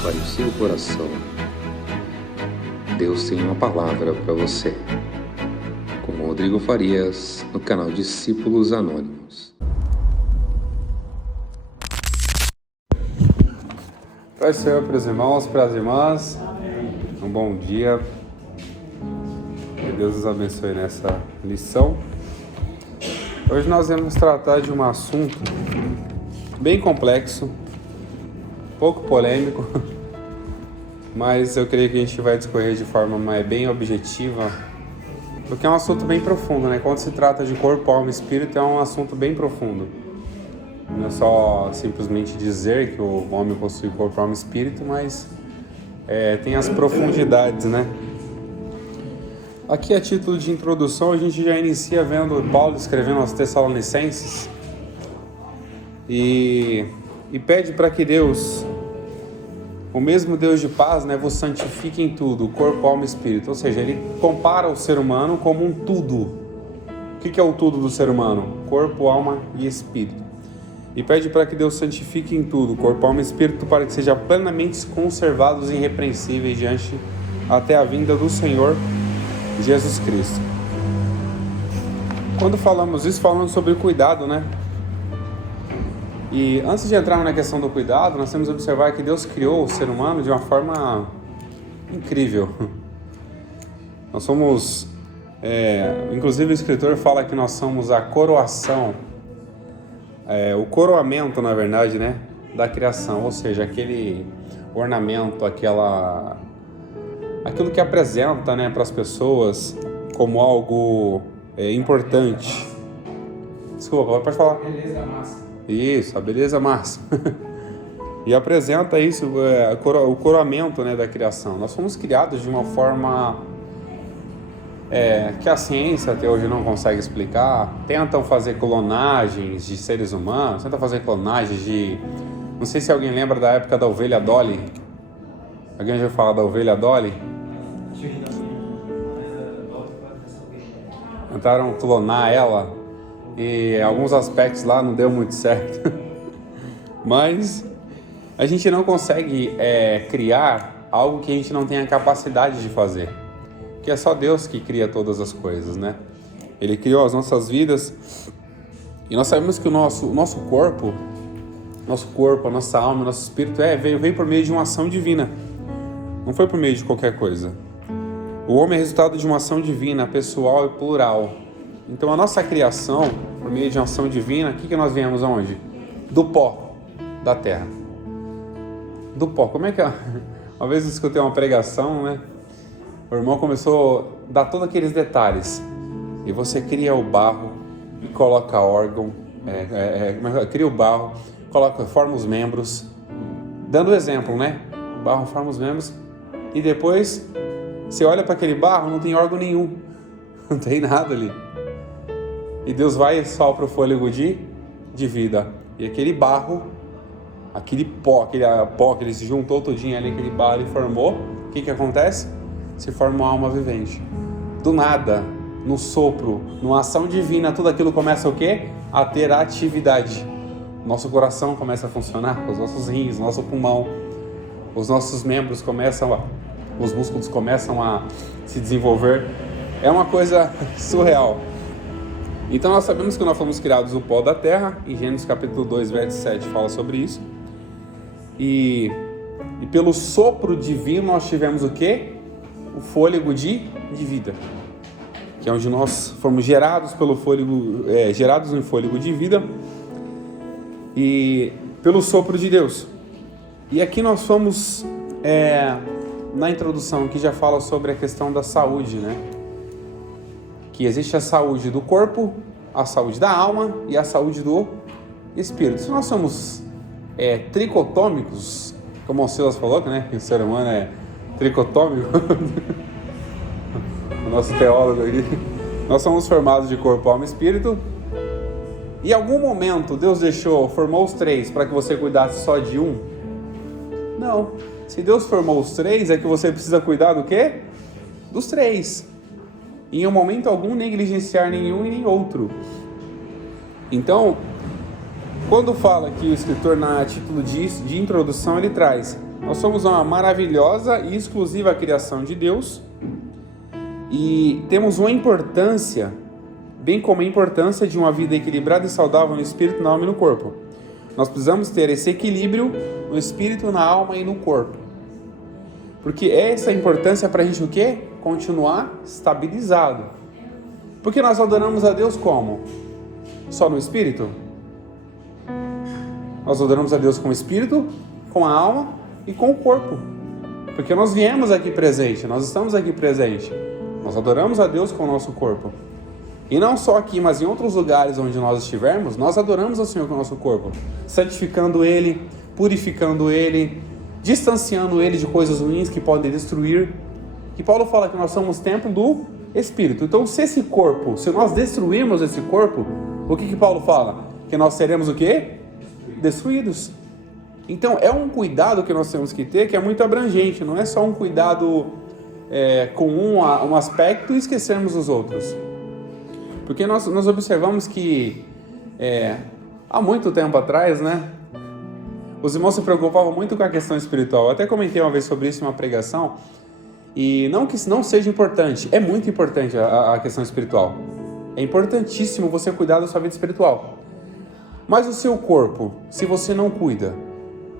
prepare o seu coração. Deus tem uma palavra para você. Com Rodrigo Farias, no canal Discípulos Anônimos. Paz do Senhor para os irmãos, para as irmãs. Um bom dia. Que Deus nos abençoe nessa lição. Hoje nós vamos tratar de um assunto bem complexo, pouco polêmico, mas eu creio que a gente vai discorrer de forma bem objetiva, porque é um assunto bem profundo, né? Quando se trata de corpo, alma e espírito, é um assunto bem profundo. Não é só simplesmente dizer que o homem possui corpo, alma e espírito, mas tem as profundidades, né? Aqui, a título de introdução, a gente já inicia vendo Paulo escrevendo aos Tessalonicenses e pede para que Deus, o mesmo Deus de paz, né, vos santifique em tudo, corpo, alma e espírito. Ou seja, ele compara o ser humano como um tudo. O que é o tudo do ser humano? Corpo, alma e espírito. E pede para que Deus santifique em tudo, corpo, alma e espírito, para que sejam plenamente conservados e irrepreensíveis diante até a vinda do Senhor Jesus Cristo. Quando falamos isso, falamos sobre cuidado, né? E antes de entrar na questão do cuidado, nós temos que observar que Deus criou o ser humano de uma forma incrível. Nós somos, inclusive o escritor fala que nós somos a coroação, o coroamento, na verdade, né, da criação, ou seja, aquele ornamento, aquilo que apresenta, né, para as pessoas como algo importante. Desculpa, pode falar. Beleza máxima. Isso, a beleza máxima. E apresenta isso, o coroamento, né, da criação. Nós fomos criados de uma forma que a ciência até hoje não consegue explicar. Tentam fazer clonagens de seres humanos, tentam fazer clonagens de... Não sei se alguém lembra da época da ovelha Dolly. Alguém já ouviu falar da ovelha Dolly? Tentaram clonar ela e alguns aspectos lá não deu muito certo. Mas a gente não consegue criar algo que a gente não tem a capacidade de fazer. Que é só Deus que cria todas as coisas, né? Ele criou as nossas vidas e nós sabemos que o nosso corpo, a nossa alma, o nosso espírito veio por meio de uma ação divina. Não foi por meio de qualquer coisa. O homem é resultado de uma ação divina, pessoal e plural. Então a nossa criação, por meio de uma ação divina, o que nós viemos aonde? Do pó da terra. Do pó. Como é que é? Uma vez eu escutei uma pregação, né? O irmão começou a dar todos aqueles detalhes. E você cria o barro e coloca órgão, cria o barro, forma os membros. Dando exemplo, né? O barro forma os membros e depois você olha para aquele barro, não tem órgão nenhum, não tem nada ali. E Deus vai e sopra o fôlego de vida. E aquele barro, aquele pó que ele se juntou todinho ali, aquele barro ele formou, o que acontece? Se forma uma alma vivente. Do nada, no sopro, numa ação divina, tudo aquilo começa o quê? A ter atividade. Nosso coração começa a funcionar, os nossos rins, nosso pulmão, os nossos membros os músculos começam a se desenvolver. É uma coisa surreal. Então nós sabemos que nós fomos criados do pó da terra. Em Gênesis capítulo 2, verso 7 fala sobre isso. E pelo sopro divino nós tivemos o quê? O fôlego de vida. Que é onde nós fomos gerados pelo fôlego, gerados em fôlego de vida. E pelo sopro de Deus. E aqui nós fomos... na introdução que já fala sobre a questão da saúde, né? Que existe a saúde do corpo, a saúde da alma e a saúde do espírito. Se nós somos tricotômicos, como o Silas falou, né? Que o ser humano é tricotômico, o nosso teólogo aqui, nós somos formados de corpo, alma e espírito. E em algum momento Deus formou os três para que você cuidasse só de um? Não. Se Deus formou os três, é que você precisa cuidar do quê? Dos três. E em um momento algum negligenciar nenhum e nem outro. Então, quando fala aqui o escritor na título de introdução, ele traz: Nós somos uma maravilhosa e exclusiva criação de Deus e temos uma importância, bem como a importância de uma vida equilibrada e saudável no espírito, na alma e no corpo. Nós precisamos ter esse equilíbrio no espírito, na alma e no corpo. Porque essa é a importância para a gente o quê? Continuar estabilizado. Porque nós adoramos a Deus como? Só no espírito? Nós adoramos a Deus com o espírito, com a alma e com o corpo. Porque nós viemos aqui presente, nós estamos aqui presente. Nós adoramos a Deus com o nosso corpo. E não só aqui, mas em outros lugares onde nós estivermos, nós adoramos ao Senhor com o nosso corpo, santificando Ele, purificando Ele, distanciando Ele de coisas ruins que podem destruir. E Paulo fala que nós somos templo do Espírito. Então, se nós destruirmos esse corpo, o que Paulo fala? Que nós seremos o quê? Destruídos. Então, é um cuidado que nós temos que ter, que é muito abrangente, não é só um cuidado com um aspecto e esquecermos os outros. Porque nós observamos que há muito tempo atrás, né, os irmãos se preocupavam muito com a questão espiritual. Eu até comentei uma vez sobre isso em uma pregação, e não que isso não seja importante, é muito importante a questão espiritual. É importantíssimo você cuidar da sua vida espiritual. Mas o seu corpo, se você não cuida,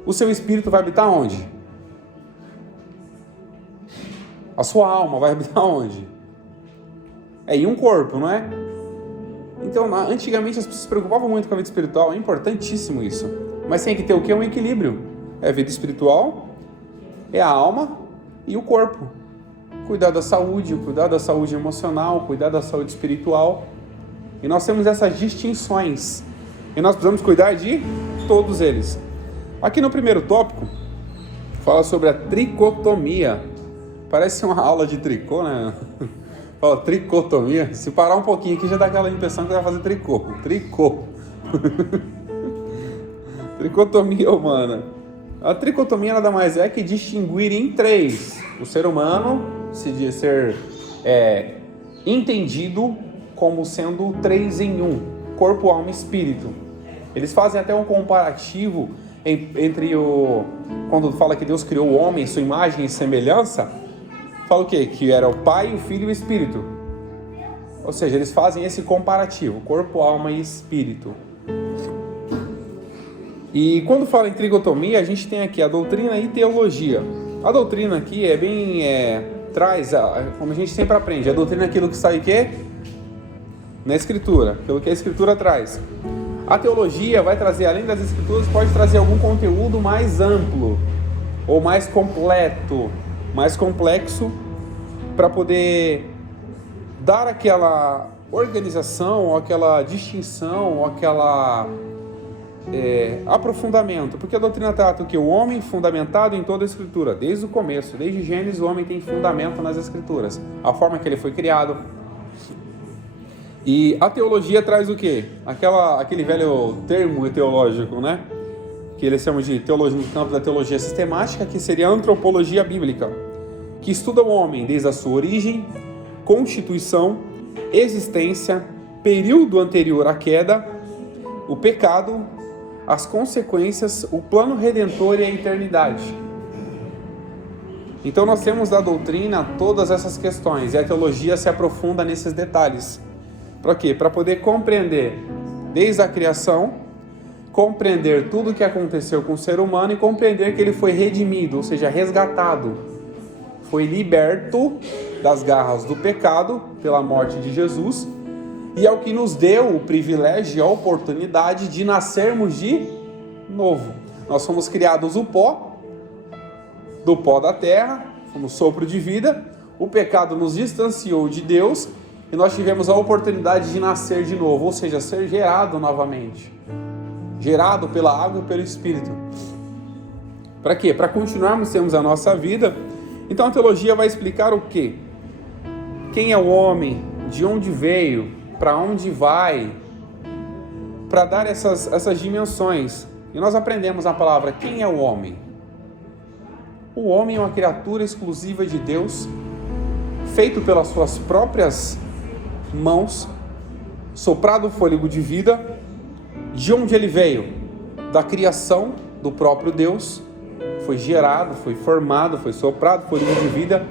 o seu espírito vai habitar onde? A sua alma vai habitar onde? Em um corpo, não é? Então, antigamente as pessoas se preocupavam muito com a vida espiritual, é importantíssimo isso. Mas tem que ter o quê? Um equilíbrio. É a vida espiritual, é a alma e o corpo. Cuidar da saúde emocional, cuidar da saúde espiritual. E nós temos essas distinções. E nós precisamos cuidar de todos eles. Aqui no primeiro tópico, fala sobre a tricotomia. Parece uma aula de tricô, né? Fala tricotomia. Se parar um pouquinho aqui, já dá aquela impressão que vai fazer tricô. Tricotomia humana. A tricotomia nada mais é que distinguir em três o ser humano, se ser entendido como sendo 3 em 1, corpo, alma e espírito. Eles fazem até um comparativo entre quando fala que Deus criou o homem, sua imagem e semelhança, fala o quê? Que era o Pai, o Filho e o Espírito. Ou seja, eles fazem esse comparativo, corpo, alma e espírito. E quando fala em tricotomia, a gente tem aqui a doutrina e teologia. A doutrina aqui é bem... traz, como a gente sempre aprende, a doutrina é aquilo que sai o quê? Na Escritura, aquilo que a Escritura traz. A teologia vai trazer, além das Escrituras, pode trazer algum conteúdo mais amplo, ou mais completo, mais complexo, para poder dar aquela organização, ou aquela distinção, ou aquela aprofundamento. Porque a doutrina trata que o homem fundamentado em toda a Escritura, desde o começo, desde Gênesis, o homem tem fundamento nas Escrituras, a forma que ele foi criado. E a teologia traz o quê? Aquele velho termo teológico, né? Que eles chamam de teologia no campo da teologia sistemática, que seria a antropologia bíblica, que estuda o homem desde a sua origem, constituição, existência, período anterior à queda, o pecado, as consequências, o plano redentor e a eternidade. Então nós temos da doutrina todas essas questões, e a teologia se aprofunda nesses detalhes. Para quê? Para poder compreender desde a criação, compreender tudo o que aconteceu com o ser humano e compreender que ele foi redimido, ou seja, resgatado. Foi liberto das garras do pecado pela morte de Jesus, e é o que nos deu o privilégio e a oportunidade de nascermos de novo. Nós fomos criados do pó da terra, fomos sopro de vida, o pecado nos distanciou de Deus e nós tivemos a oportunidade de nascer de novo, ou seja, ser gerado novamente. Gerado pela água e pelo Espírito. Para quê? Para continuarmos temos a nossa vida. Então a teologia vai explicar o quê? Quem é o homem? De onde veio? Para onde vai? Para dar essas dimensões. E nós aprendemos a palavra, quem é o homem? O homem é uma criatura exclusiva de Deus, feito pelas suas próprias mãos, soprado o fôlego de vida. De onde ele veio? Da criação do próprio Deus, foi gerado, foi formado, foi soprado, foi de vida,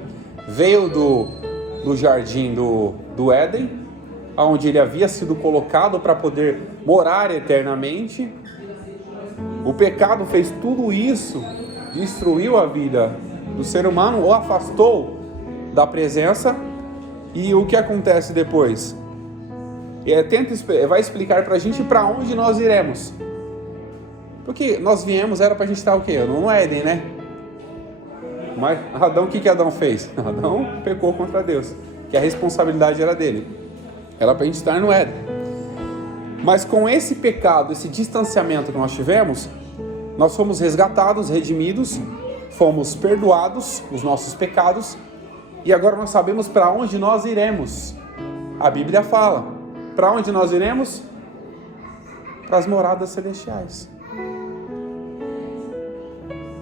veio do jardim do Éden, onde ele havia sido colocado para poder morar eternamente. O pecado fez tudo isso, destruiu a vida do ser humano, o afastou da presença. E o que acontece depois? Vai explicar para a gente para onde nós iremos. Porque nós viemos, era para a gente estar o quê? No Éden, né? Mas Adão, o que Adão fez? Adão pecou contra Deus, que a responsabilidade era dele. Era para a gente estar no Éden. Mas com esse pecado, esse distanciamento que nós tivemos, nós fomos resgatados, redimidos, fomos perdoados os nossos pecados, e agora nós sabemos para onde nós iremos. A Bíblia fala, para onde nós iremos? Para as moradas celestiais.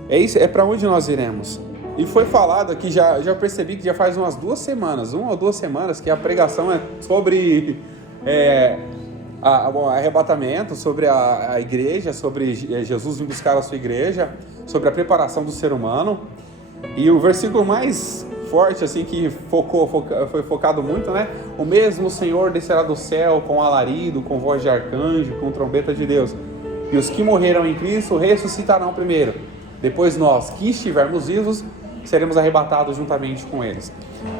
É isso, é para onde nós iremos. E foi falado aqui, já percebi que já faz umas 2 semanas, 1 ou 2 semanas, que a pregação é sobre arrebatamento, sobre a igreja, sobre Jesus vir buscar a sua igreja, sobre a preparação do ser humano. E o versículo mais forte, assim, que foi focado muito, né? O mesmo Senhor descerá do céu com alarido, com voz de arcanjo, com trombeta de Deus. E os que morreram em Cristo ressuscitarão primeiro. Depois nós, que estivermos vivos, seremos arrebatados juntamente com eles.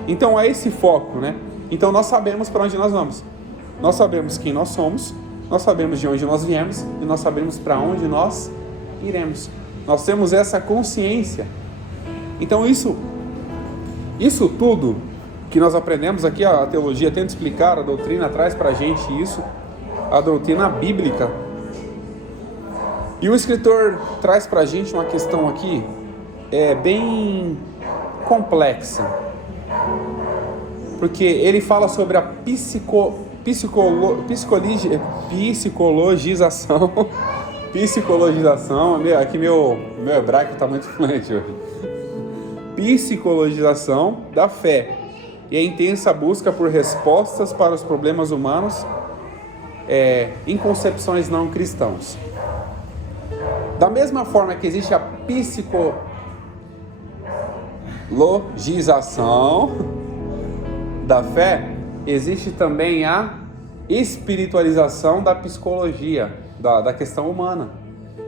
Então é esse foco, né? Então nós sabemos para onde nós vamos. Nós sabemos quem nós somos, nós sabemos de onde nós viemos e nós sabemos para onde nós iremos. Nós temos essa consciência. Então isso tudo que nós aprendemos aqui, a teologia tenta explicar, a doutrina traz para a gente isso, a doutrina bíblica. E o escritor traz para a gente uma questão aqui, bem complexa, porque ele fala sobre a psicologização, aqui meu hebraico está muito fluente hoje, psicologização da fé e a intensa busca por respostas para os problemas humanos em concepções não cristãos. Da mesma forma que existe a psicologização da fé, existe também a espiritualização da psicologia, da questão humana.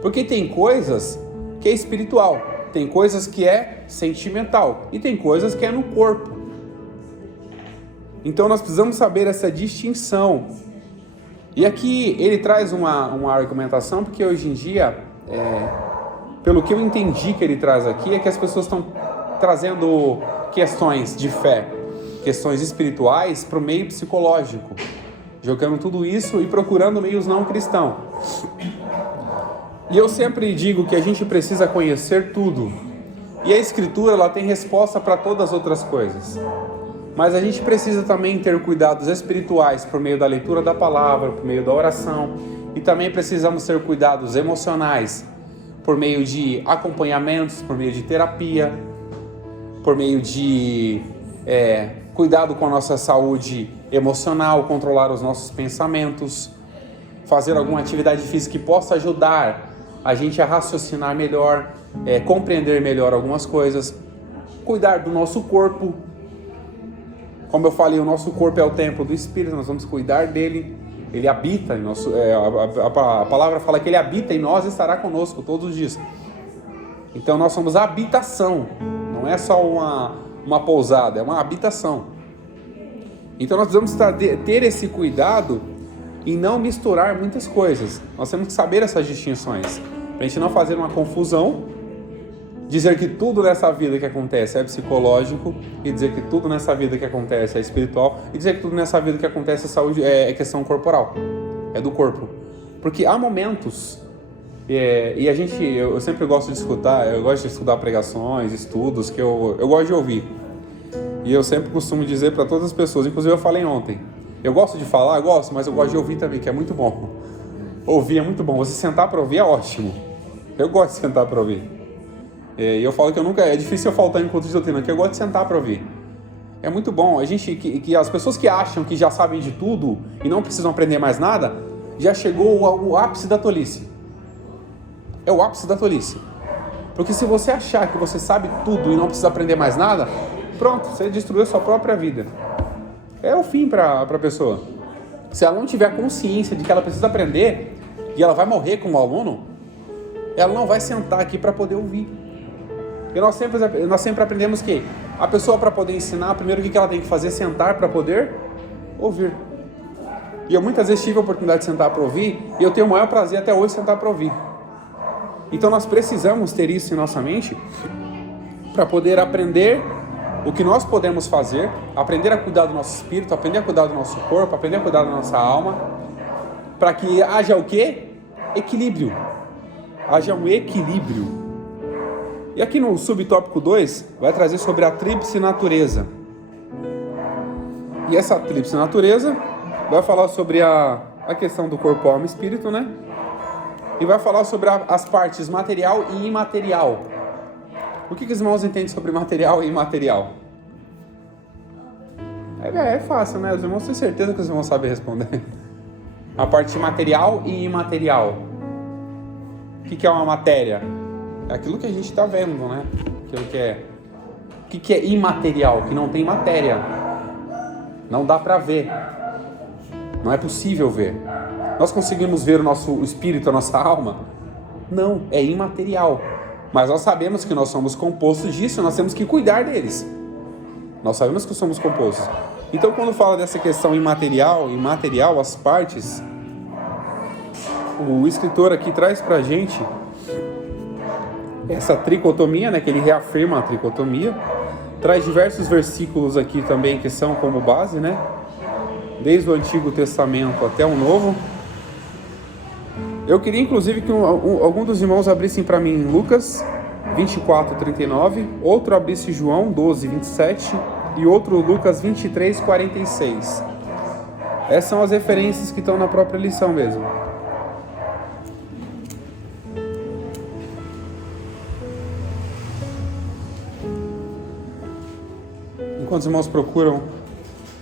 Porque tem coisas que é espiritual, tem coisas que é sentimental e tem coisas que é no corpo. Então nós precisamos saber essa distinção. E aqui ele traz uma argumentação, porque hoje em dia, pelo que eu entendi que ele traz aqui, é que as pessoas estão trazendo questões de fé, questões espirituais para o meio psicológico, jogando tudo isso e procurando meios não cristãos. E eu sempre digo que a gente precisa conhecer tudo, e a Escritura ela tem resposta para todas as outras coisas, mas a gente precisa também ter cuidados espirituais por meio da leitura da palavra, por meio da oração, e também precisamos ter cuidados emocionais por meio de acompanhamentos, por meio de terapia, por meio de cuidado com a nossa saúde emocional, controlar os nossos pensamentos, fazer alguma atividade física que possa ajudar a gente a raciocinar melhor, compreender melhor algumas coisas, cuidar do nosso corpo. Como eu falei, o nosso corpo é o templo do Espírito, nós vamos cuidar dele, ele habita em nosso, a palavra fala que ele habita em nós e estará conosco todos os dias. Então nós somos a habitação, não é só uma pousada, é uma habitação. Então nós precisamos ter esse cuidado e não misturar muitas coisas. Nós temos que saber essas distinções, para a gente não fazer uma confusão, dizer que tudo nessa vida que acontece é psicológico, e dizer que tudo nessa vida que acontece é espiritual, e dizer que tudo nessa vida que acontece é saúde, é questão corporal, é do corpo. Porque há momentos, eu sempre gosto de escutar, eu gosto de estudar pregações, estudos, que eu gosto de ouvir. E eu sempre costumo dizer para todas as pessoas, inclusive eu falei ontem, eu gosto de falar, mas eu gosto de ouvir também, que é muito bom. Ouvir é muito bom, você sentar para ouvir é ótimo. Eu gosto de sentar para ouvir. E eu falo que é difícil eu faltar em encontro de doutrina, que eu gosto de sentar para ouvir. É muito bom, que as pessoas que acham que já sabem de tudo e não precisam aprender mais nada, já chegou ao ápice da tolice. É o ápice da tolice. Porque se você achar que você sabe tudo e não precisa aprender mais nada, pronto, você destruiu a sua própria vida. É o fim para a pessoa. Se ela não tiver consciência de que ela precisa aprender e ela vai morrer como aluno, ela não vai sentar aqui para poder ouvir. E nós sempre aprendemos que a pessoa, para poder ensinar, primeiro o que ela tem que fazer? Sentar para poder ouvir. E eu muitas vezes tive a oportunidade de sentar para ouvir, e eu tenho o maior prazer até hoje sentar para ouvir. Então nós precisamos ter isso em nossa mente para poder aprender o que nós podemos fazer, aprender a cuidar do nosso espírito, aprender a cuidar do nosso corpo, aprender a cuidar da nossa alma, para que haja o quê? Equilíbrio. Haja um equilíbrio. E aqui no subtópico 2 vai trazer sobre a tríplice natureza. E essa tríplice natureza vai falar sobre a questão do corpo, alma e espírito, né? E vai falar sobre as partes material e imaterial. O que os irmãos entendem sobre material e imaterial? É fácil, né? Os irmãos têm certeza que os irmãos sabem responder. A parte material e imaterial. O que é uma matéria? É aquilo que a gente está vendo, né? O que é imaterial? Que não tem matéria. Não dá para ver. Não é possível ver. Nós conseguimos ver o nosso espírito, a nossa alma? Não, é imaterial. Mas nós sabemos que nós somos compostos disso, nós temos que cuidar deles. Nós sabemos que somos compostos. Então, quando fala dessa questão imaterial, as partes, o escritor aqui traz pra gente essa tricotomia, né, que ele reafirma a tricotomia, traz diversos versículos aqui também que são como base, né, desde o Antigo Testamento até o Novo. Eu queria inclusive que algum dos irmãos abrissem para mim Lucas 24:39, outro abrisse João 12:27 e outro Lucas 23:46. Essas são as referências que estão na própria lição mesmo. Enquanto os irmãos procuram,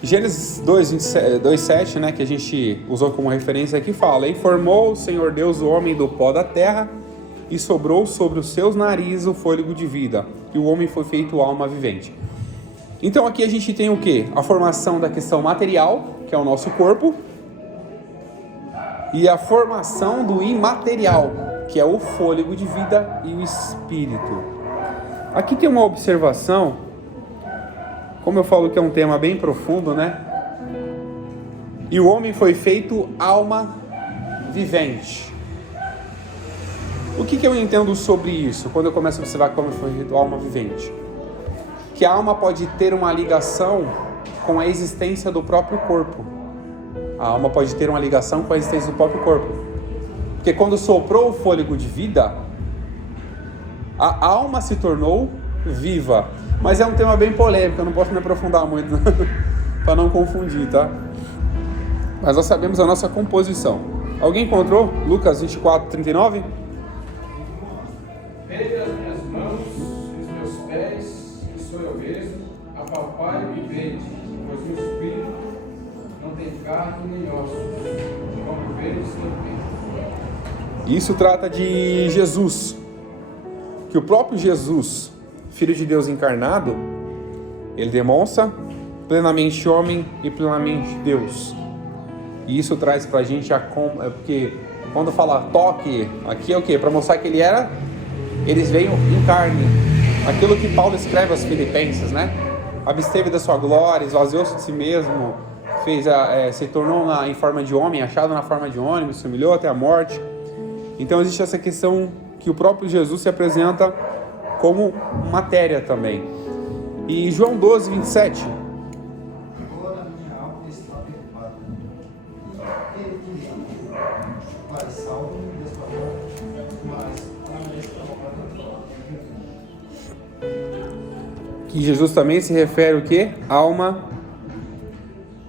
Gênesis 2:7, né, que a gente usou como referência aqui, fala: E formou o Senhor Deus o homem do pó da terra, e sobrou sobre os seus narizes o fôlego de vida, e o homem foi feito alma vivente. Então aqui a gente tem o quê? A formação da questão material, que é o nosso corpo, e a formação do imaterial, que é o fôlego de vida e o espírito. Aqui tem uma observação. Como eu falo que é um tema bem profundo, né? E o homem foi feito alma vivente. O que eu entendo sobre isso? Quando eu começo a observar como foi feito alma vivente. Que a alma pode ter uma ligação com a existência do próprio corpo. A alma pode ter uma ligação com a existência do próprio corpo. Porque quando soprou o fôlego de vida, a alma se tornou viva. Mas é um tema bem polêmico, eu não posso me aprofundar muito para não confundir, tá? Mas nós sabemos a nossa composição. Alguém encontrou Lucas 24:39? Vede as minhas mãos e os meus pés, que sou eu mesmo, apalpai-me e vede, pois o espírito não tem carne nem ossos, como vedes não tem. Isso trata de Jesus, que o próprio Jesus, Filho de Deus encarnado, ele demonstra plenamente homem e plenamente Deus. E isso traz pra gente porque quando fala toque, aqui é o quê? Para mostrar que eles veio em carne. Aquilo que Paulo escreve aos Filipenses, né? Absteve da sua glória, esvaziou-se de si mesmo, se tornou em forma de homem, achado na forma de homem, se humilhou até a morte. Então existe essa questão que o próprio Jesus se apresenta como matéria também. E João 12:27. Agora minha alma está perturbada. Ele que me ama, mas salva-me desta morte, mas para desta morte. Que Jesus também se refere o quê? Alma.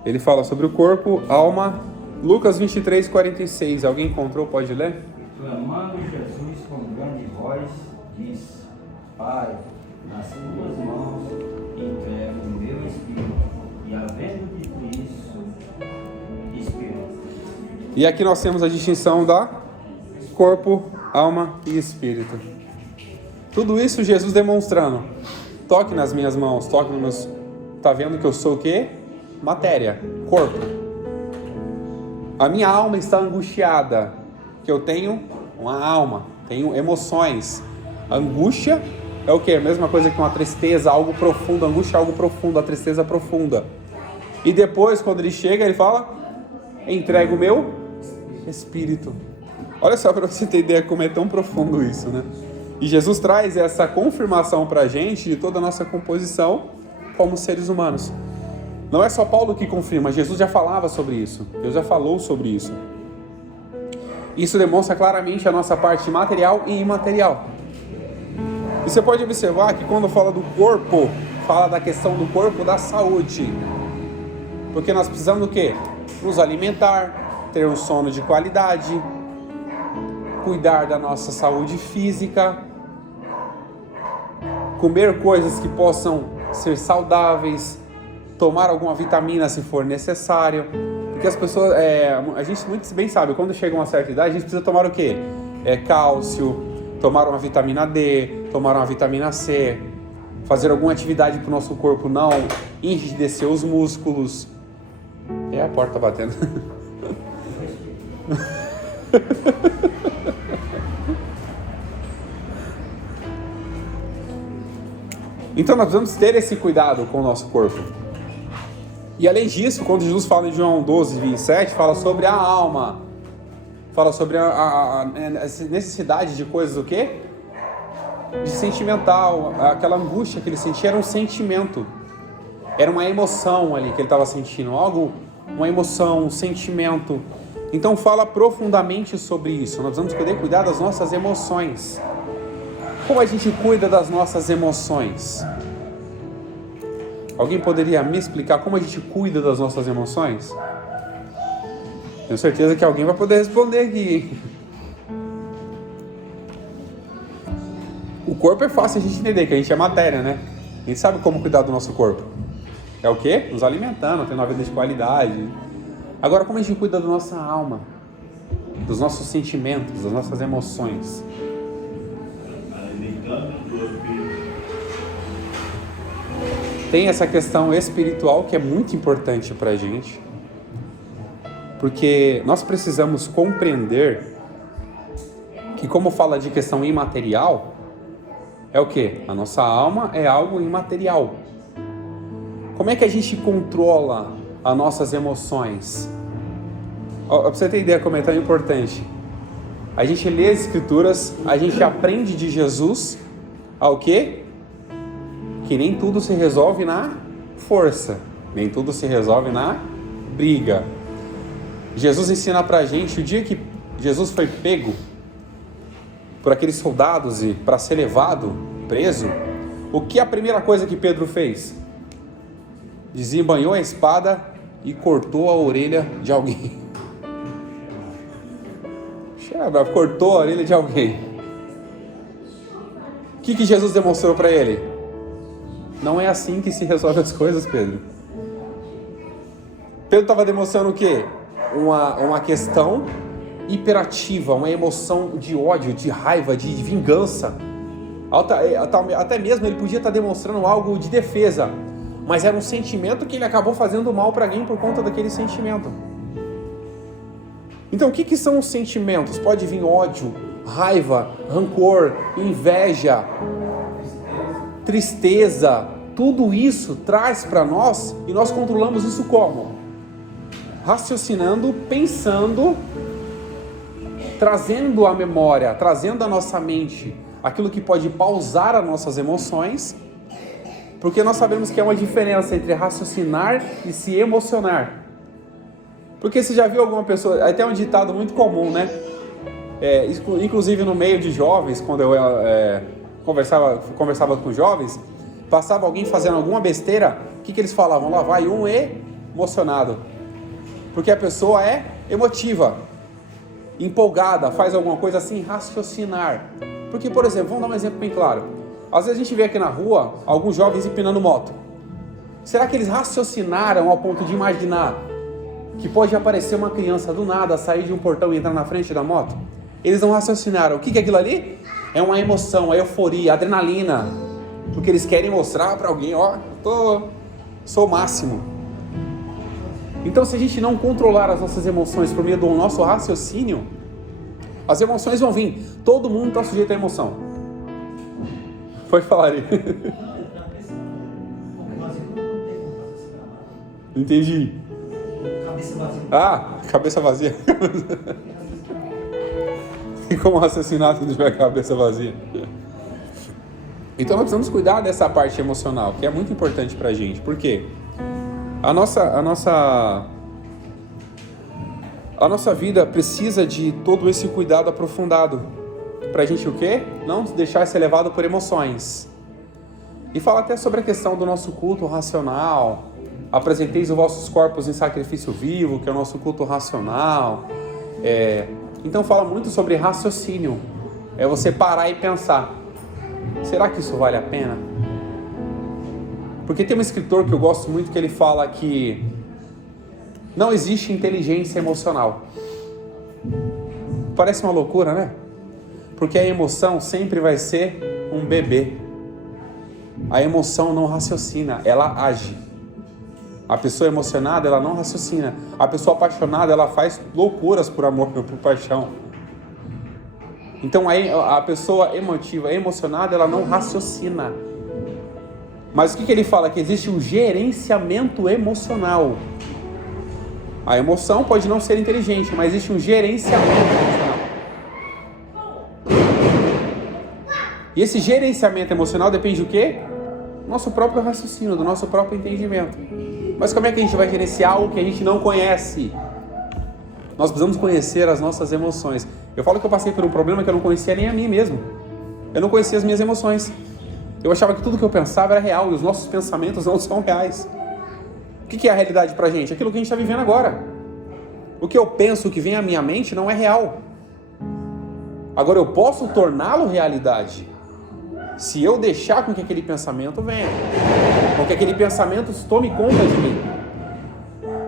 Ele fala sobre o corpo, alma. Lucas 23:46. Alguém encontrou? Pode ler? Clamando Jesus com grande voz, disse: Pai, nas tuas mãos entrego o meu espírito. E havendo dito isso, espírito. E aqui nós temos a distinção da corpo, alma e espírito. Tudo isso Jesus demonstrando. Toque nas minhas mãos, toque nos meus... Tá vendo que eu sou o quê? Matéria, corpo. A minha alma está angustiada, que eu tenho uma alma, tenho emoções. A angústia é o quê? A mesma coisa que uma tristeza, algo profundo. A angústia é algo profundo, a tristeza é profunda. E depois, quando ele chega, ele fala: entrego o meu espírito. Olha só para você ter ideia como é tão profundo isso, né? E Jesus traz essa confirmação para a gente de toda a nossa composição como seres humanos. Não é só Paulo que confirma, Jesus já falava sobre isso. Deus já falou sobre isso. Isso demonstra claramente a nossa parte material e imaterial. E você pode observar que quando fala do corpo, fala da questão do corpo, da saúde. Porque nós precisamos do quê? Nos alimentar, ter um sono de qualidade, cuidar da nossa saúde física, comer coisas que possam ser saudáveis, tomar alguma vitamina se for necessário. Porque as pessoas, a gente muito bem sabe, quando chega uma certa idade, a gente precisa tomar o quê? Cálcio, tomar uma vitamina D, tomar uma vitamina C, fazer alguma atividade para o nosso corpo não enrijecer os músculos. É a porta batendo. Então nós precisamos ter esse cuidado com o nosso corpo. E além disso, quando Jesus fala em João 12, 27, fala sobre a alma. Fala sobre a necessidade de coisas o quê? De sentimental. Aquela angústia que ele sentia era um sentimento. Era uma emoção ali que ele estava sentindo. Algo, uma emoção, um sentimento. Então fala profundamente sobre isso. Nós vamos poder cuidar das nossas emoções. Como a gente cuida das nossas emoções? Alguém poderia me explicar como a gente cuida das nossas emoções? Tenho certeza que alguém vai poder responder aqui. O corpo é fácil a gente entender, que a gente é matéria, né? A gente sabe como cuidar do nosso corpo. É o quê? Nos alimentando, tendo uma vida de qualidade. Agora, como a gente cuida da nossa alma? Dos nossos sentimentos, das nossas emoções? Tem essa questão espiritual que é muito importante para a gente, porque nós precisamos compreender que, como fala de questão imaterial, é o quê? A nossa alma é algo imaterial. Como é que a gente controla as nossas emoções? Para você ter ideia como é tão importante, a gente lê as Escrituras, a gente aprende de Jesus ao quê? Que nem tudo se resolve na força, nem tudo se resolve na briga. Jesus ensina pra gente, o dia que Jesus foi pego por aqueles soldados e para ser levado, preso, o que a primeira coisa que Pedro fez? Desembanhou a espada e cortou a orelha de alguém. Cortou a orelha de alguém. O que Jesus demonstrou para ele? Não é assim que se resolve as coisas, Pedro. Pedro estava demonstrando o quê? Uma questão hiperativa, uma emoção de ódio, de raiva, de vingança. Até mesmo ele podia estar demonstrando algo de defesa, mas era um sentimento que ele acabou fazendo mal para alguém por conta daquele sentimento. Então, o que são os sentimentos? Pode vir ódio, raiva, rancor, inveja, tristeza. Tudo isso traz para nós e nós controlamos isso como? Raciocinando, pensando, trazendo à memória, trazendo à nossa mente aquilo que pode pausar as nossas emoções, porque nós sabemos que é uma diferença entre raciocinar e se emocionar. Porque você já viu alguma pessoa, até um ditado muito comum, né? Inclusive no meio de jovens, quando eu conversava com jovens, passava alguém fazendo alguma besteira, o que eles falavam? Lá vai um emocionado. Porque a pessoa é emotiva, empolgada, faz alguma coisa assim, raciocinar. Porque, por exemplo, vamos dar um exemplo bem claro. Às vezes a gente vê aqui na rua alguns jovens empinando moto. Será que eles raciocinaram ao ponto de imaginar que pode aparecer uma criança do nada, sair de um portão e entrar na frente da moto? Eles não raciocinaram. O que é aquilo ali? É uma emoção, é euforia, adrenalina. Porque eles querem mostrar para alguém, ó, sou o máximo. Então, se a gente não controlar as nossas emoções por meio do nosso raciocínio, as emoções vão vir. Todo mundo está sujeito à emoção. Pode falar aí. Entendi. Cabeça vazia. Ah, cabeça vazia. E como raciocinar se não tiver cabeça vazia? Então nós precisamos cuidar dessa parte emocional, que é muito importante pra gente. Por quê? A nossa vida precisa de todo esse cuidado aprofundado. Pra gente o quê? Não deixar ser levado por emoções. E fala até sobre a questão do nosso culto racional. Apresenteis os vossos corpos em sacrifício vivo, que é o nosso culto racional. Então fala muito sobre raciocínio. É você parar e pensar. Será que isso vale a pena? Porque tem um escritor que eu gosto muito que ele fala que não existe inteligência emocional. Parece uma loucura, né? Porque a emoção sempre vai ser um bebê. A emoção não raciocina, ela age. A pessoa emocionada, ela não raciocina. A pessoa apaixonada, ela faz loucuras por amor, por paixão. Então a pessoa emotiva, emocionada, ela não raciocina. Mas o que ele fala? Que existe um gerenciamento emocional. A emoção pode não ser inteligente, mas existe um gerenciamento emocional. E esse gerenciamento emocional depende do quê? Do nosso próprio raciocínio, do nosso próprio entendimento. Mas como é que a gente vai gerenciar algo que a gente não conhece? Nós precisamos conhecer as nossas emoções. Eu falo que eu passei por um problema que eu não conhecia nem a mim mesmo. Eu não conhecia as minhas emoções. Eu achava que tudo que eu pensava era real e os nossos pensamentos não são reais. O que é a realidade pra gente? Aquilo que a gente está vivendo agora. O que eu penso, o que vem à minha mente não é real. Agora eu posso torná-lo realidade se eu deixar com que aquele pensamento venha, com que aquele pensamento tome conta de mim.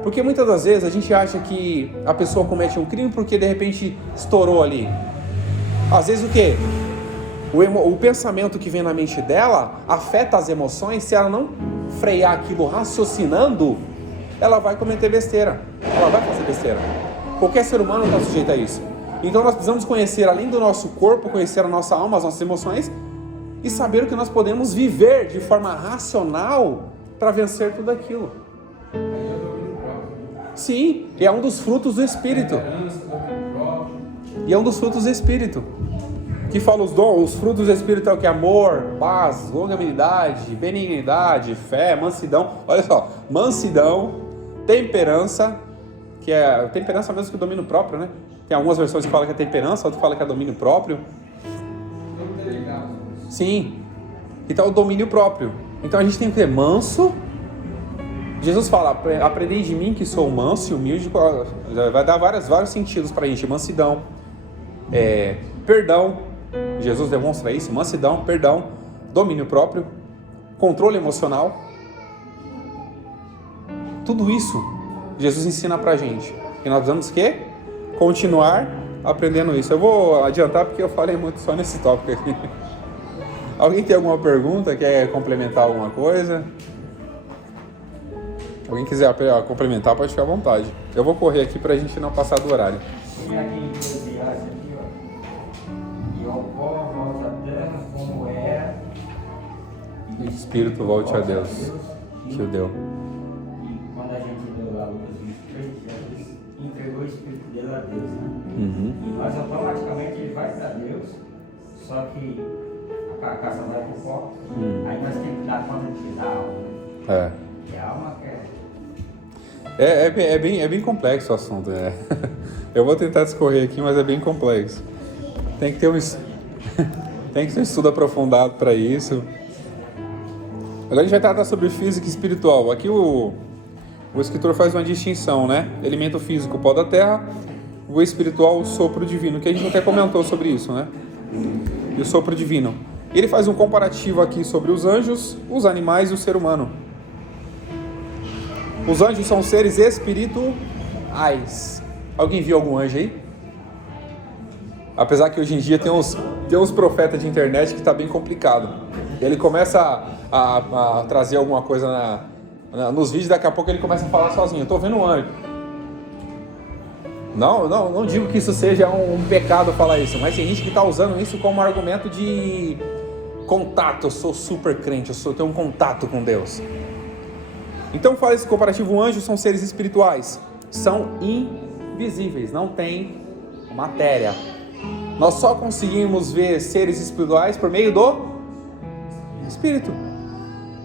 Porque muitas das vezes a gente acha que a pessoa comete um crime porque de repente estourou ali. Às vezes o quê? O pensamento que vem na mente dela afeta as emoções. Se ela não frear aquilo raciocinando, ela vai cometer besteira. Ela vai fazer besteira. Qualquer ser humano está sujeito a isso. Então nós precisamos conhecer, além do nosso corpo, conhecer a nossa alma, as nossas emoções, e saber o que nós podemos viver de forma racional para vencer tudo aquilo. Sim, é um dos frutos do Espírito. E é um dos frutos do Espírito. Que fala os frutos do Espírito é o que? Amor, paz, longanimidade, benignidade, fé, mansidão. Olha só, mansidão, temperança, que é temperança mesmo que o domínio próprio, né? Tem algumas versões que falam que é temperança, outras falam que é domínio próprio. Sim, então o domínio próprio. Então a gente tem que ter manso. Jesus fala, aprendei de mim que sou manso e humilde. Vai dar vários sentidos pra gente. Mansidão, perdão. Jesus demonstra isso. Mansidão, perdão, domínio próprio, controle emocional. Tudo isso Jesus ensina pra gente. E nós precisamos que continuar aprendendo isso. Eu vou adiantar porque eu falei muito só nesse tópico aqui. Alguém tem alguma pergunta? Quer complementar alguma coisa? Alguém quiser complementar, pode ficar à vontade. Eu vou correr aqui pra gente não passar do horário. E aqui em Eclesiastes, aqui, ó. E ao pó volta a terra como era. E o Espírito volte a Deus, que o deu. E quando a gente leu lá Lucas 23, Jesus entregou o Espírito dele a Deus, né? Mas automaticamente ele vai para Deus, só que a carcaça vai pro pó. Aí nós temos que dar conta de tirar a alma. E a alma quer. É bem complexo o assunto. Eu vou tentar discorrer aqui, mas é bem complexo. Tem que ter um estudo aprofundado para isso. Agora a gente vai tratar sobre física e espiritual. Aqui o escritor faz uma distinção, né? Elemento físico, o pó da terra, o espiritual, o sopro divino, que a gente até comentou sobre isso, né? E o sopro divino. E ele faz um comparativo aqui sobre os anjos, os animais e o ser humano. Os anjos são seres espirituais. Alguém viu algum anjo aí? Apesar que hoje em dia tem uns Tem uns profetas de internet que tá bem complicado. Ele começa a trazer alguma coisa nos vídeos, daqui a pouco ele começa a falar sozinho. Eu tô vendo um anjo. Não digo que isso seja um pecado falar isso, mas tem gente que está usando isso como argumento de contato. Eu sou super crente, eu tenho um contato com Deus. Então fala esse comparativo: anjos são seres espirituais, são invisíveis, não tem matéria. Nós só conseguimos ver seres espirituais por meio do Espírito,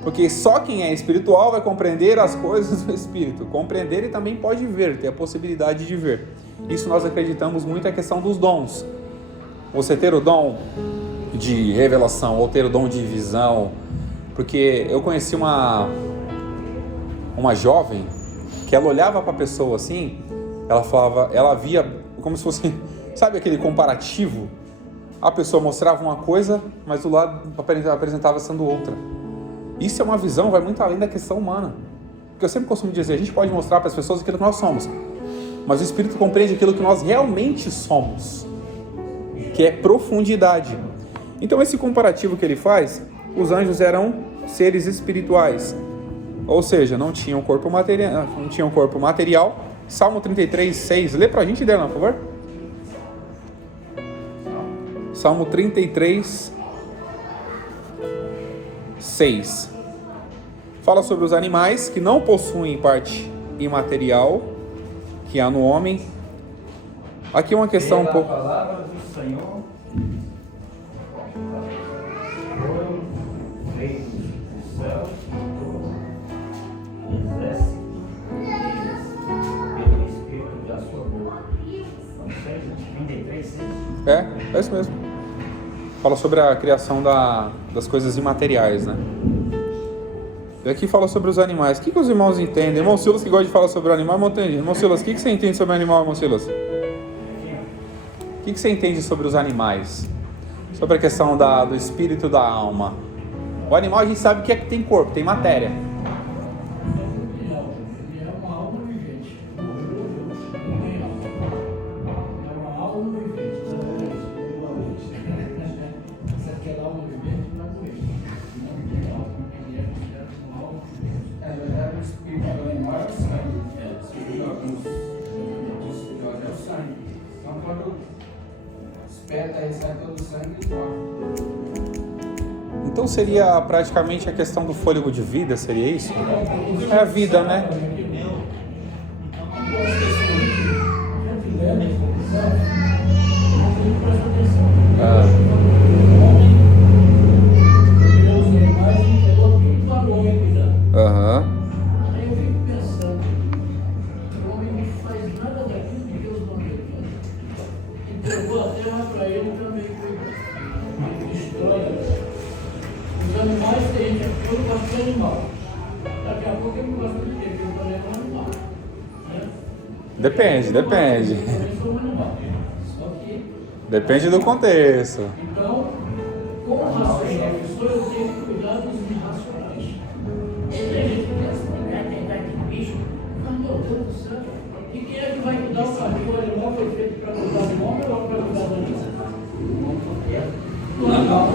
porque só quem é espiritual vai compreender as coisas do Espírito. Compreender e também pode ver, ter a possibilidade de ver. Isso nós acreditamos muito, é a questão dos dons. Você ter o dom de revelação ou ter o dom de visão, porque eu conheci uma jovem que ela olhava para a pessoa assim, ela falava, ela via como se fosse, sabe aquele comparativo? A pessoa mostrava uma coisa, mas do lado apresentava sendo outra. Isso é uma visão, vai muito além da questão humana. Porque eu sempre costumo dizer, a gente pode mostrar para as pessoas aquilo que nós somos, mas o Espírito compreende aquilo que nós realmente somos, que é profundidade. Então esse comparativo que ele faz, os anjos eram seres espirituais, ou seja, não tinham corpo material. Salmo 33, 6, lê pra gente, Derlan, por favor. Salmo 33, 6. Fala sobre os animais que não possuem parte imaterial que há no homem. Aqui uma questão um pouco... A palavra do Senhor foram feitos o céu e o exército deles pelo Espírito da sua boca. 33, 6. É isso mesmo. Fala sobre a criação das coisas imateriais, né? E aqui fala sobre os animais. O que os irmãos entendem? Irmão Silas, que gosta de falar sobre o animal, não entende. Irmão Silas, o que você entende sobre o animal, irmão Silas? O que você entende sobre os animais? Sobre a questão do espírito e da alma. O animal a gente sabe que tem corpo, tem matéria. Ele é uma alma vivente. Não tem alma. É uma alma vivente. Você quer alma vivente, não é doente. Não tem alma. Ele é uma alma vivente. O espírito do animal é o sangue. Segundo alguns estudiosos, é o sangue. Então, quando espeta aí, sai todo o sangue e morre. Então seria praticamente a questão do fôlego de vida, seria isso? É a vida, né? Aham. Aí eu fico pensando, o homem não faz nada daquilo que Deus não deu. Entregou a terra para ele também cuidar. Destrói. Os animais tem gente aqui, eu não gosto de animal. Daqui a pouco eu não gosto de ter, porque eu também é um animal. Né? Depende. Eu também sou um animal. Só que, Depende do contexto. então, como racional que sou, eu tenho que cuidar dos irracionais. Tem gente que pensa, tem de bicho. Mas, meu Deus do céu, e quem é que vai cuidar o cachorro? O animal foi feito para cuidar do homem ou para cuidar do animal? Do animal.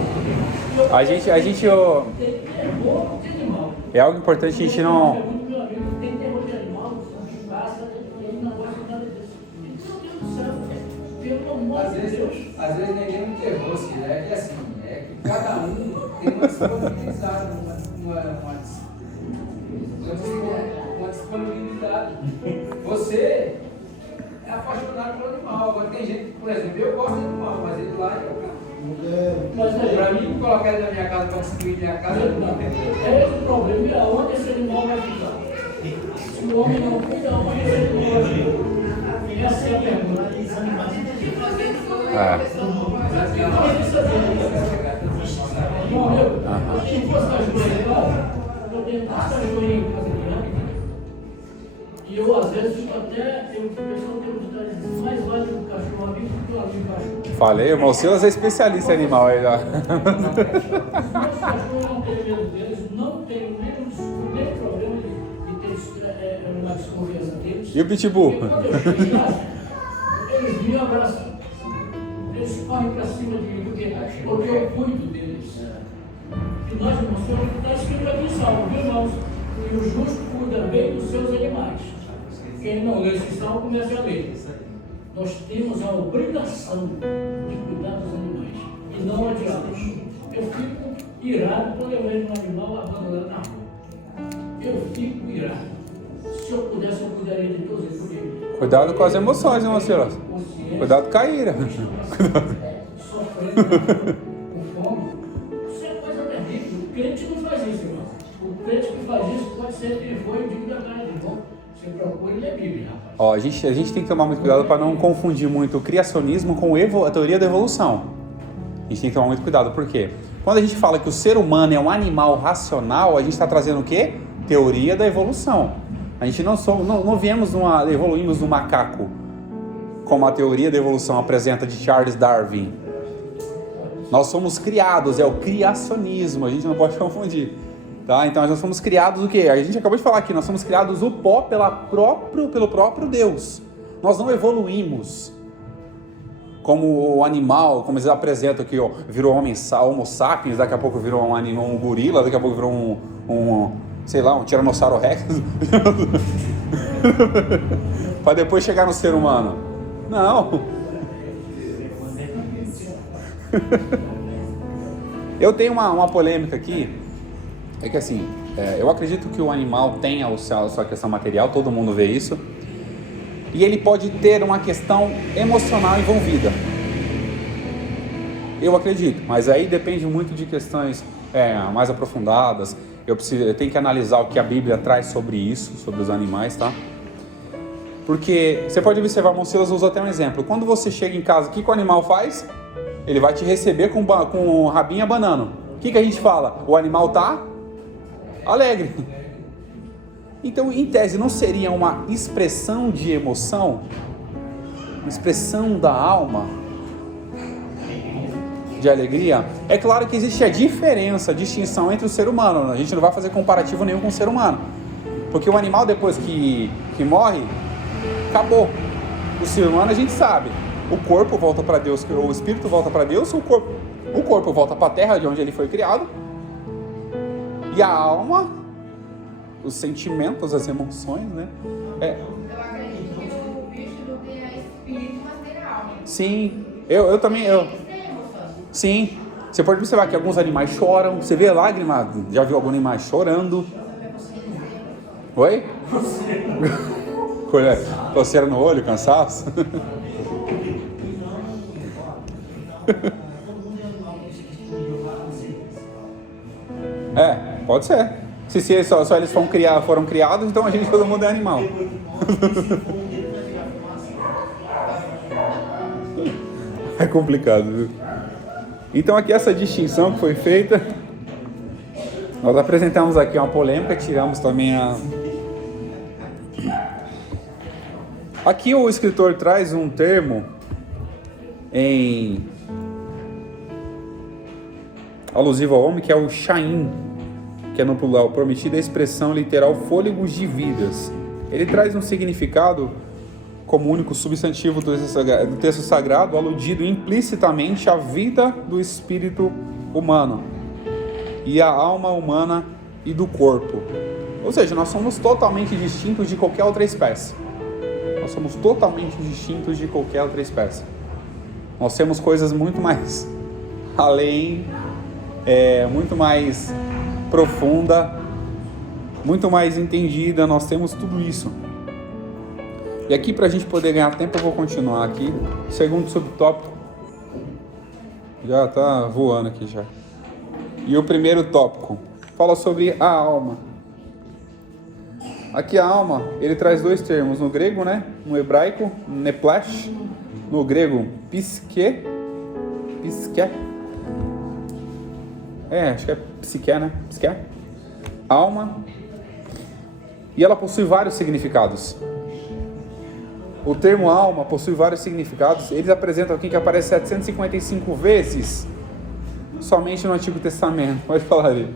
A gente Tem terror de animal. é algo importante, a gente não... Meu amigo, tem terror de animal, de caça, ele não gosta de nada disso. Meu Deus do céu, pelo amor Às de vezes não é nem um terror, se é que assim, é que cada um tem uma disponibilidade, uma disponibilidade. Você é apaixonado pelo animal. Agora tem gente que, por exemplo, eu gosto de animal, mas ele lá eu. Mas aí, Para mim, colocar ele na minha casa para destruir minha casa, eu não entendo. é esse o problema, e aonde esse animal vai ficar? Se o homem não cuida, aonde esse animal vai ficar? Essa é a pergunta. Morreu. Se fosse cachorro em casa, eu tenho tantos cachorros em casa grande, e eu às vezes fico até, eu pessoal tem um mais vale do cachorro amigo do que o amigo cachorro. Falei, o irmão Silas é especialista em animal aí já. Os meus cachorros não têm medo deles, não tenho nem problema de ter uma desconfiança deles. E o pitbull? Porque quando eu chego lá, eles me abraçam. Eles correm para cima de mim, porque porque eu cuido deles. E nós demonstramos que está escrito aqui em Salmo, viu, irmãos? E o justo cuida bem dos seus animais. Quem não lê esse salmo, começa a ler. Nós temos a obrigação de cuidar dos animais e não adiá-los. Eu fico irado quando eu vejo um animal abandonado na rua. Eu fico irado. Se eu pudesse, eu cuidaria de todos eles. Cuidado com as emoções, hein, Marcelo? Cuidado com a ira. Sofrendo com fome. Isso é coisa terrível. O crente não faz isso, irmão. O crente que faz isso pode ser que ele foi o digno da cara de bom. Você procura e lê a Bíblia, rapaz. Ó, a gente tem que tomar muito cuidado para não confundir muito o criacionismo com a teoria da evolução. A gente tem que tomar muito cuidado, por quê? Quando a gente fala que o ser humano é um animal racional, a gente está trazendo o quê? Teoria da evolução. A gente não evoluímos do macaco, como a teoria da evolução apresenta de Charles Darwin. Nós somos criados, é o criacionismo, a gente não pode confundir. Tá? Então nós somos criados o quê? A gente acabou de falar aqui, nós somos criados do pó pelo próprio Deus. Nós não evoluímos como o animal, como eles apresentam aqui, ó, virou Homo sapiens, daqui a pouco virou um gorila, daqui a pouco virou um Tiranossauro Rex. Para depois chegar no ser humano. Não. Eu tenho uma polêmica aqui. É que assim, eu acredito que o animal tenha a sua questão material, todo mundo vê isso. E ele pode ter uma questão emocional envolvida. Eu acredito, mas aí depende muito de questões mais aprofundadas. Eu tenho que analisar o que a Bíblia traz sobre isso, sobre os animais, tá? Porque você pode observar, Monsilas usou até um exemplo. Quando você chega em casa, o que o animal faz? Ele vai te receber com o rabinho abanando. O que a gente fala? O animal tá alegre. Então, em tese, não seria uma expressão de emoção? Uma expressão da alma? De alegria? É claro que existe a distinção entre o ser humano. A gente não vai fazer comparativo nenhum com o ser humano. Porque o animal, depois que morre, acabou. O ser humano a gente sabe. O corpo volta para Deus, o espírito volta para Deus, o corpo volta para a terra de onde ele foi criado. E a alma, os sentimentos, as emoções, né? Eu acredito que o bicho não tenha espírito, mas tenha alma. Sim, eu também. Sim, você pode observar que alguns animais choram. Você vê lágrima, já viu algum animal chorando? Oi? Coceira no olho, cansaço? Pode ser. Se só eles foram criados, então a gente, todo mundo é animal. É complicado, viu? Então aqui essa distinção que foi feita, nós apresentamos aqui uma polêmica, tiramos também Aqui o escritor traz um termo alusivo ao homem, que é o Shaim, que é no plural, prometido a expressão literal fôlegos de vidas. Ele traz um significado como único substantivo do texto sagrado, aludido implicitamente à vida do espírito humano e à alma humana e do corpo. Ou seja, nós somos totalmente distintos de qualquer outra espécie. Nós somos totalmente distintos de qualquer outra espécie. Nós temos coisas muito mais além, muito mais profunda, muito mais entendida. Nós temos tudo isso. E aqui, para a gente poder ganhar tempo, eu vou continuar aqui. Segundo subtópico. Já está voando aqui já. E o primeiro tópico fala sobre a alma. Aqui a alma, ele traz dois termos. No grego, né? No hebraico, neplesh. No grego, psique. Acho que é psique, né? Psique. Alma. E ela possui vários significados. O termo alma possui vários significados. Eles apresentam aqui que aparece 755 vezes somente no Antigo Testamento. Pode falar aí.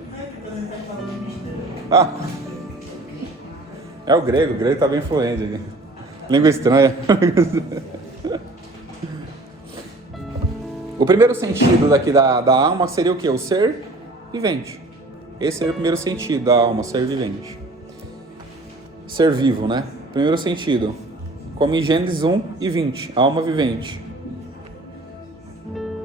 É o grego está bem fluente aqui. Língua estranha. O primeiro sentido daqui da alma seria o quê? O ser vivente. Esse seria o primeiro sentido da alma, ser vivente. Ser vivo, né? Primeiro sentido. Como em Gênesis 1 e 20, alma vivente.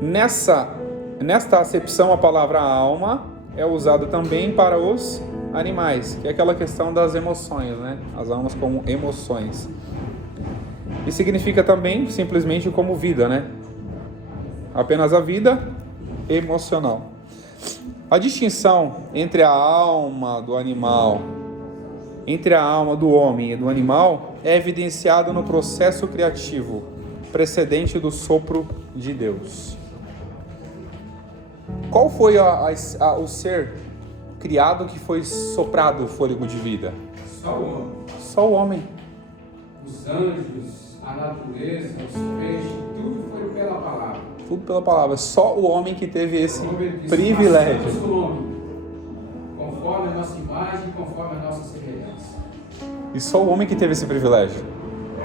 Nesta acepção, a palavra alma é usada também para os animais, que é aquela questão das emoções, né? As almas como emoções. E significa também, simplesmente, como vida, né? Apenas a vida emocional. A distinção entre a alma do animal, entre a alma do homem e do animal, é evidenciada no processo criativo precedente do sopro de Deus. Qual foi o ser criado que foi soprado o fôlego de vida? Só o homem. Só o homem. Os anjos, a natureza, os peixes, tudo foi pela palavra. Tudo pela palavra. Só o homem que teve esse Como ele disse, privilégio. façamos o homem, conforme a nossa imagem, conforme a nossa semelhança. E só o homem que teve esse privilégio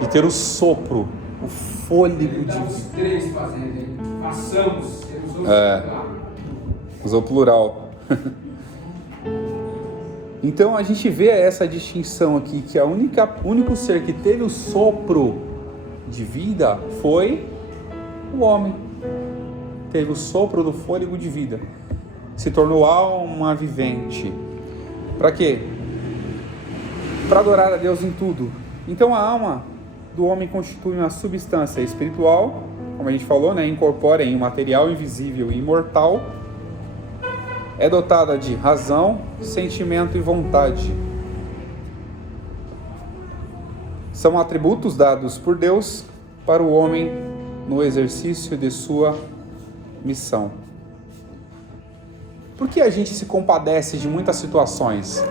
de ter o sopro, o fôlego Ele dá de os três fazendo, hein? Façamos, ele usou Usou plural. Então a gente vê essa distinção aqui, que o único ser que teve o sopro de vida foi o homem. Teve o sopro do fôlego de vida. Se tornou alma vivente. Para quê? Para adorar a Deus em tudo. Então a alma do homem constitui uma substância espiritual, como a gente falou, né? Incorpora em um material invisível e imortal. É dotada de razão, sentimento e vontade. São atributos dados por Deus para o homem no exercício de sua missão. Por que a gente se compadece de muitas situações?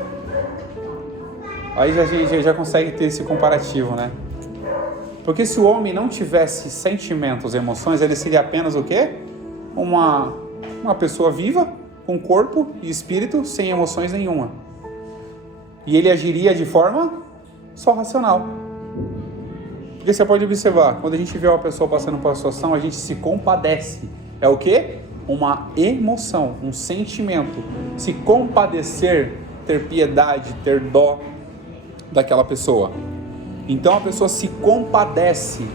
Aí a gente já consegue ter esse comparativo, né? Porque se o homem não tivesse sentimentos, emoções, ele seria apenas o quê? Uma pessoa viva, com corpo e espírito, sem emoções nenhuma. E ele agiria de forma só racional. Porque você pode observar, quando a gente vê uma pessoa passando por uma situação, a gente se compadece. É o quê? Uma emoção, um sentimento. Se compadecer, ter piedade, ter dó daquela pessoa. Então a pessoa se compadece.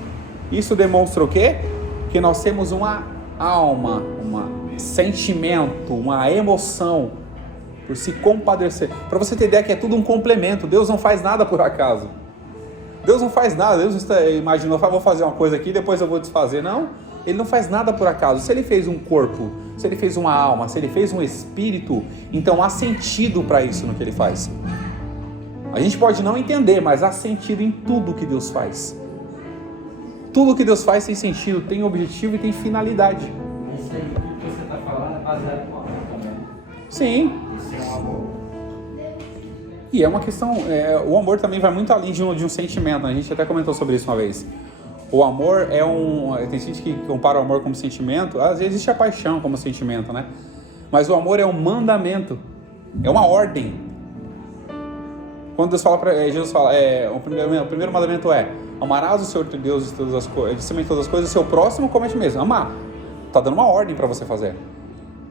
Isso demonstra o quê? Que nós temos uma alma, sentimento, uma emoção por se compadecer. Para você ter ideia que é tudo um complemento. Deus não faz nada por acaso. Deus não faz nada. Deus imaginou, vou fazer uma coisa aqui, depois eu vou desfazer. Não, Ele não faz nada por acaso. Se Ele fez um corpo, se Ele fez uma alma, se Ele fez um espírito, então há sentido para isso no que Ele faz. A gente pode não entender, mas há sentido em tudo que Deus faz. Tudo que Deus faz tem sentido, tem objetivo e tem finalidade. Isso aí, tudo que você está falando é baseado no amor também. Sim. Isso é um amor. E é uma questão, o amor também vai muito além de um sentimento, né? A gente até comentou sobre isso uma vez. O amor tem gente que compara o amor como sentimento, às vezes existe a paixão como sentimento, né? Mas o amor é um mandamento, é uma ordem. Quando Deus fala Jesus fala, o primeiro mandamento é: amarás o Senhor teu Deus de todas as coisas, o seu próximo como a ti mesmo. Amar. Tá dando uma ordem para você fazer.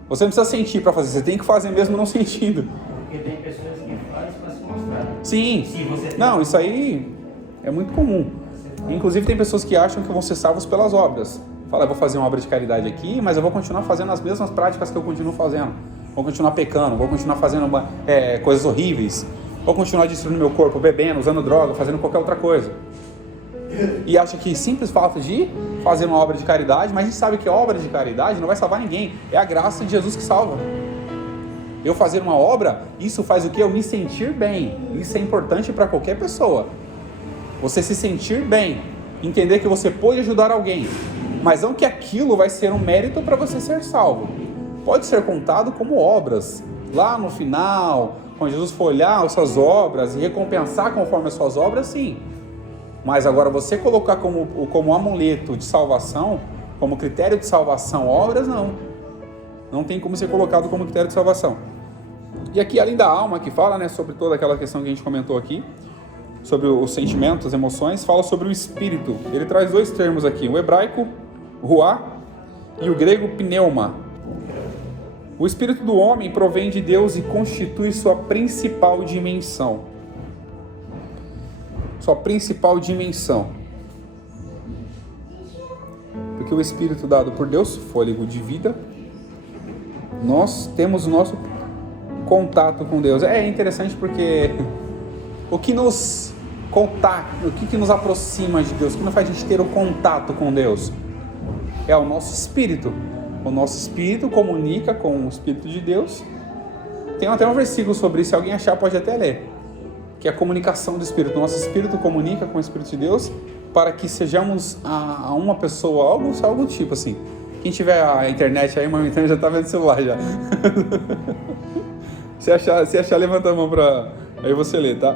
Você não precisa sentir para fazer, você tem que fazer mesmo não sentindo. Porque tem pessoas que fazem para se mostrar. Sim. Se você tem... Não, isso aí é muito comum. Inclusive tem pessoas que acham que vão ser salvos pelas obras. Fala, eu vou fazer uma obra de caridade aqui, mas eu vou continuar fazendo as mesmas práticas que eu continuo fazendo. Vou continuar pecando, vou continuar fazendo coisas horríveis. Vou continuar destruindo meu corpo, bebendo, usando droga, fazendo qualquer outra coisa. E acha que simples fato de fazer uma obra de caridade, mas a gente sabe que a obra de caridade não vai salvar ninguém. É a graça de Jesus que salva. Eu fazer uma obra, isso faz o quê? Eu me sentir bem. Isso é importante para qualquer pessoa. Você se sentir bem, entender que você pode ajudar alguém, mas não que aquilo vai ser um mérito para você ser salvo. Pode ser contado como obras. Lá no final, quando Jesus for olhar as suas obras e recompensar conforme as suas obras, sim. Mas agora você colocar como amuleto de salvação, como critério de salvação, obras, não. Não tem como ser colocado como critério de salvação. E aqui, além da alma que fala, né, sobre toda aquela questão que a gente comentou aqui, sobre os sentimentos, as emoções, fala sobre o espírito. Ele traz dois termos aqui, o hebraico, ruá, e o grego pneuma. O espírito do homem provém de Deus e constitui sua principal dimensão. Sua principal dimensão. Porque o espírito dado por Deus, fôlego de vida, nós temos o nosso contato com Deus. É interessante porque o que nos aproxima de Deus, o que nos faz a gente ter o contato com Deus, é o nosso espírito. O nosso espírito comunica com o Espírito de Deus. Tem até um versículo sobre isso, se alguém achar pode até ler, que é a comunicação do Espírito. O nosso espírito comunica com o Espírito de Deus para que sejamos a uma pessoa, algo tipo assim. Quem tiver a internet aí, mas a internet já está vendo o celular já. Se achar, levanta a mão para aí você ler, tá?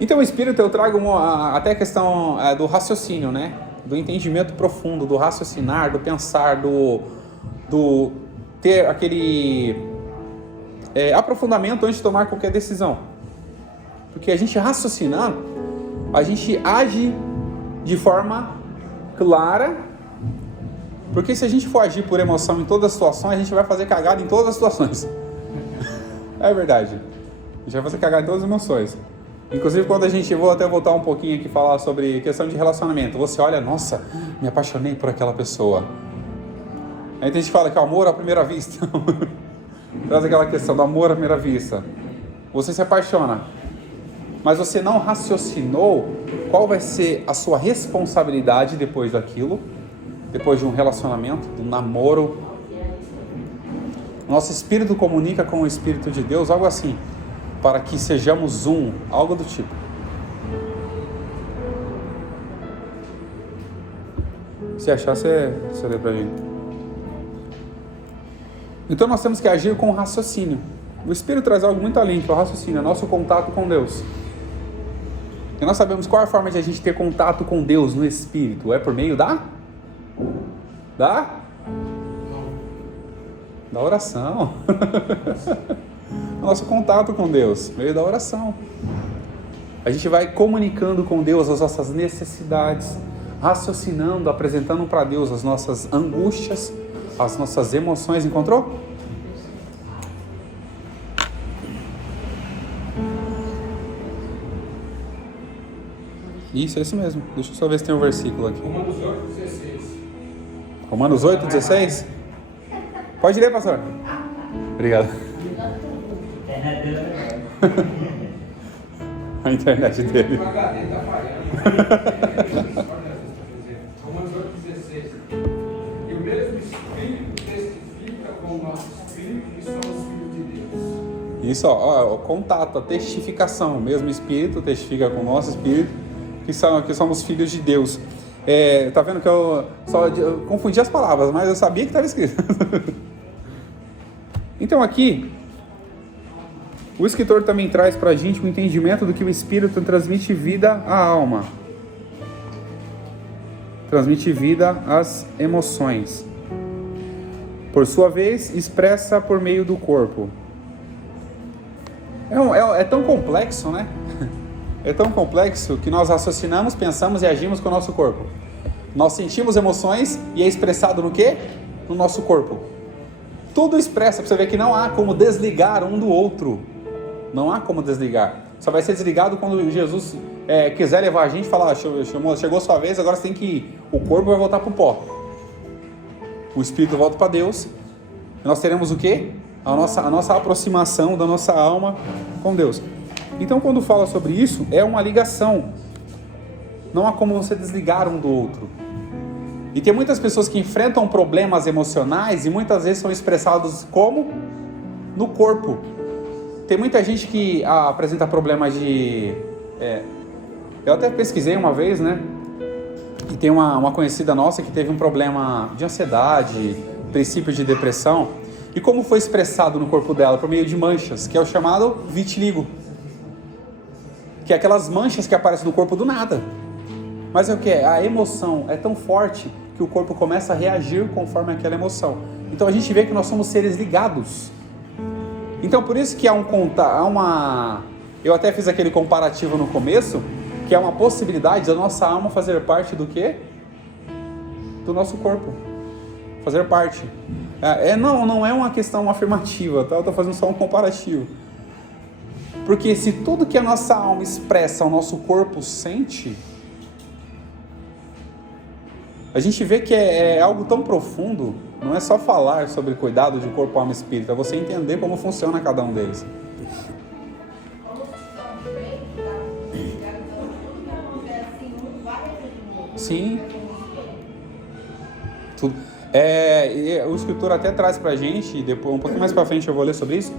Então o Espírito, eu trago até a questão do raciocínio, né? Do entendimento profundo, do raciocinar, do pensar, do ter aquele aprofundamento antes de tomar qualquer decisão. Porque a gente raciocinando, a gente age de forma clara. Porque se a gente for agir por emoção em todas as situações, a gente vai fazer cagada em todas as situações. É verdade. A gente vai fazer cagada em todas as emoções. Inclusive, quando vou até voltar um pouquinho aqui falar sobre questão de relacionamento. Você olha, nossa, me apaixonei por aquela pessoa. Aí tem gente que fala que é o amor à primeira vista. Traz aquela questão do amor à primeira vista. Você se apaixona, mas você não raciocinou qual vai ser a sua responsabilidade depois daquilo, depois de um relacionamento, de um namoro. Nosso espírito comunica com o Espírito de Deus, algo assim, para que sejamos um, algo do tipo. Se achar, você lê pra gente. Então nós temos que agir com raciocínio. O Espírito traz algo muito além, que é o raciocínio, é nosso contato com Deus. E nós sabemos qual é a forma de a gente ter contato com Deus no Espírito. É por meio da oração. Nosso contato com Deus, por meio da oração. A gente vai comunicando com Deus as nossas necessidades, raciocinando, apresentando para Deus as nossas angústias, as nossas emoções. Encontrou? Isso, é isso mesmo. Deixa eu só ver se tem um versículo aqui. Romanos 8:16. Romanos 8:16? Pode ler, pastor. Obrigado. A internet dele. O HD está falhando. Romanos 8:16. E o mesmo Espírito testifica com o nosso Espírito que somos filhos de Deus. Isso, ó, o contato, a testificação. O mesmo Espírito testifica com o nosso Espírito que somos filhos de Deus. Tá vendo que eu confundi as palavras, mas eu sabia que estava escrito. Então aqui, o escritor também traz para a gente o entendimento do que o Espírito transmite vida à alma. Transmite vida às emoções. Por sua vez, expressa por meio do corpo. É tão complexo, né? É tão complexo que nós raciocinamos, pensamos e agimos com o nosso corpo. Nós sentimos emoções e é expressado no quê? No nosso corpo. Tudo expressa, para você ver que não há como desligar um do outro. Não há como desligar. Só vai ser desligado quando Jesus quiser levar a gente e falar, chegou a sua vez, agora você tem que ir. O corpo vai voltar para o pó. O espírito volta para Deus. E nós teremos o quê? A nossa aproximação da nossa alma com Deus. Então, quando fala sobre isso, é uma ligação. Não há como você desligar um do outro. E tem muitas pessoas que enfrentam problemas emocionais e muitas vezes são expressados como? No corpo. Tem muita gente que apresenta problemas de... eu até pesquisei uma vez, né? E tem uma conhecida nossa que teve um problema de ansiedade, princípio de depressão. E como foi expressado no corpo dela? Por meio de manchas, que é o chamado vitiligo. Que é aquelas manchas que aparecem no corpo do nada. Mas é o que? A emoção é tão forte que o corpo começa a reagir conforme aquela emoção. Então a gente vê que nós somos seres ligados. Então por isso que eu até fiz aquele comparativo no começo, que que é uma possibilidade da nossa alma fazer parte do quê? Do nosso corpo. Fazer parte. Não é uma questão afirmativa, tá? Eu estou fazendo só um comparativo. Porque se tudo que a nossa alma expressa, o nosso corpo sente, a gente vê que é algo tão profundo. Não é só falar sobre cuidado de corpo, alma e espírito, é você entender como funciona cada um deles. Sim. O escritor até traz pra gente, depois, um pouquinho mais pra frente eu vou ler sobre isso,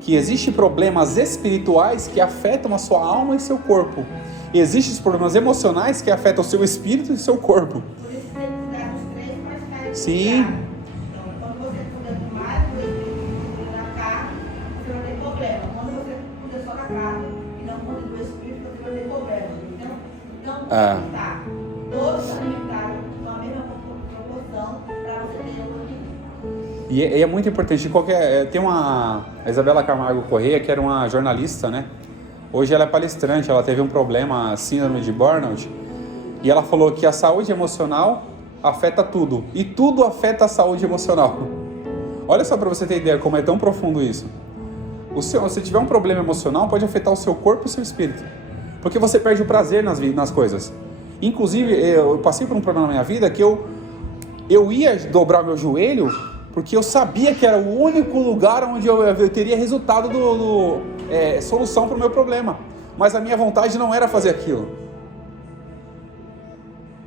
que existem problemas espirituais que afetam a sua alma e seu corpo. E existem os problemas emocionais que afetam o seu espírito e o seu corpo. Por isso tem que cuidar dos três para estar Sim. Então, quando você cuida mais do espírito da carne, você vai ter problema. Quando você cuida só da carne e não cuida do espírito, você vai ter problema. Então está todos alimentados na mesma proporção para você ter equilíbrio. E é muito importante. Tem a Isabela Camargo Corrêa, que era uma jornalista, né? Hoje ela é palestrante, ela teve um problema, síndrome de burnout, e ela falou que a saúde emocional afeta tudo, e tudo afeta a saúde emocional. Olha só para você ter ideia como é tão profundo isso. Se tiver um problema emocional, pode afetar o seu corpo e o seu espírito, porque você perde o prazer nas coisas. Inclusive, eu passei por um problema na minha vida que eu ia dobrar meu joelho, porque eu sabia que era o único lugar onde eu teria resultado solução para o meu problema. Mas a minha vontade não era fazer aquilo.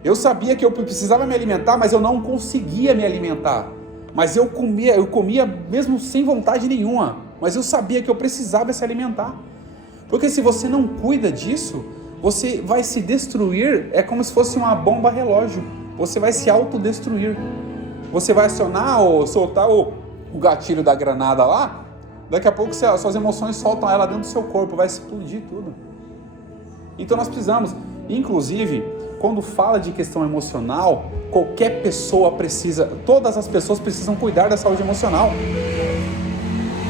Eu sabia que eu precisava me alimentar, mas eu não conseguia me alimentar. Mas eu comia mesmo sem vontade nenhuma. Mas eu sabia que eu precisava se alimentar. Porque se você não cuida disso, você vai se destruir, é como se fosse uma bomba relógio. Você vai se autodestruir. Você vai acionar ou soltar o gatilho da granada lá, daqui a pouco suas emoções soltam ela dentro do seu corpo, vai explodir tudo. Então nós precisamos, inclusive, quando fala de questão emocional, qualquer pessoa todas as pessoas precisam cuidar da saúde emocional.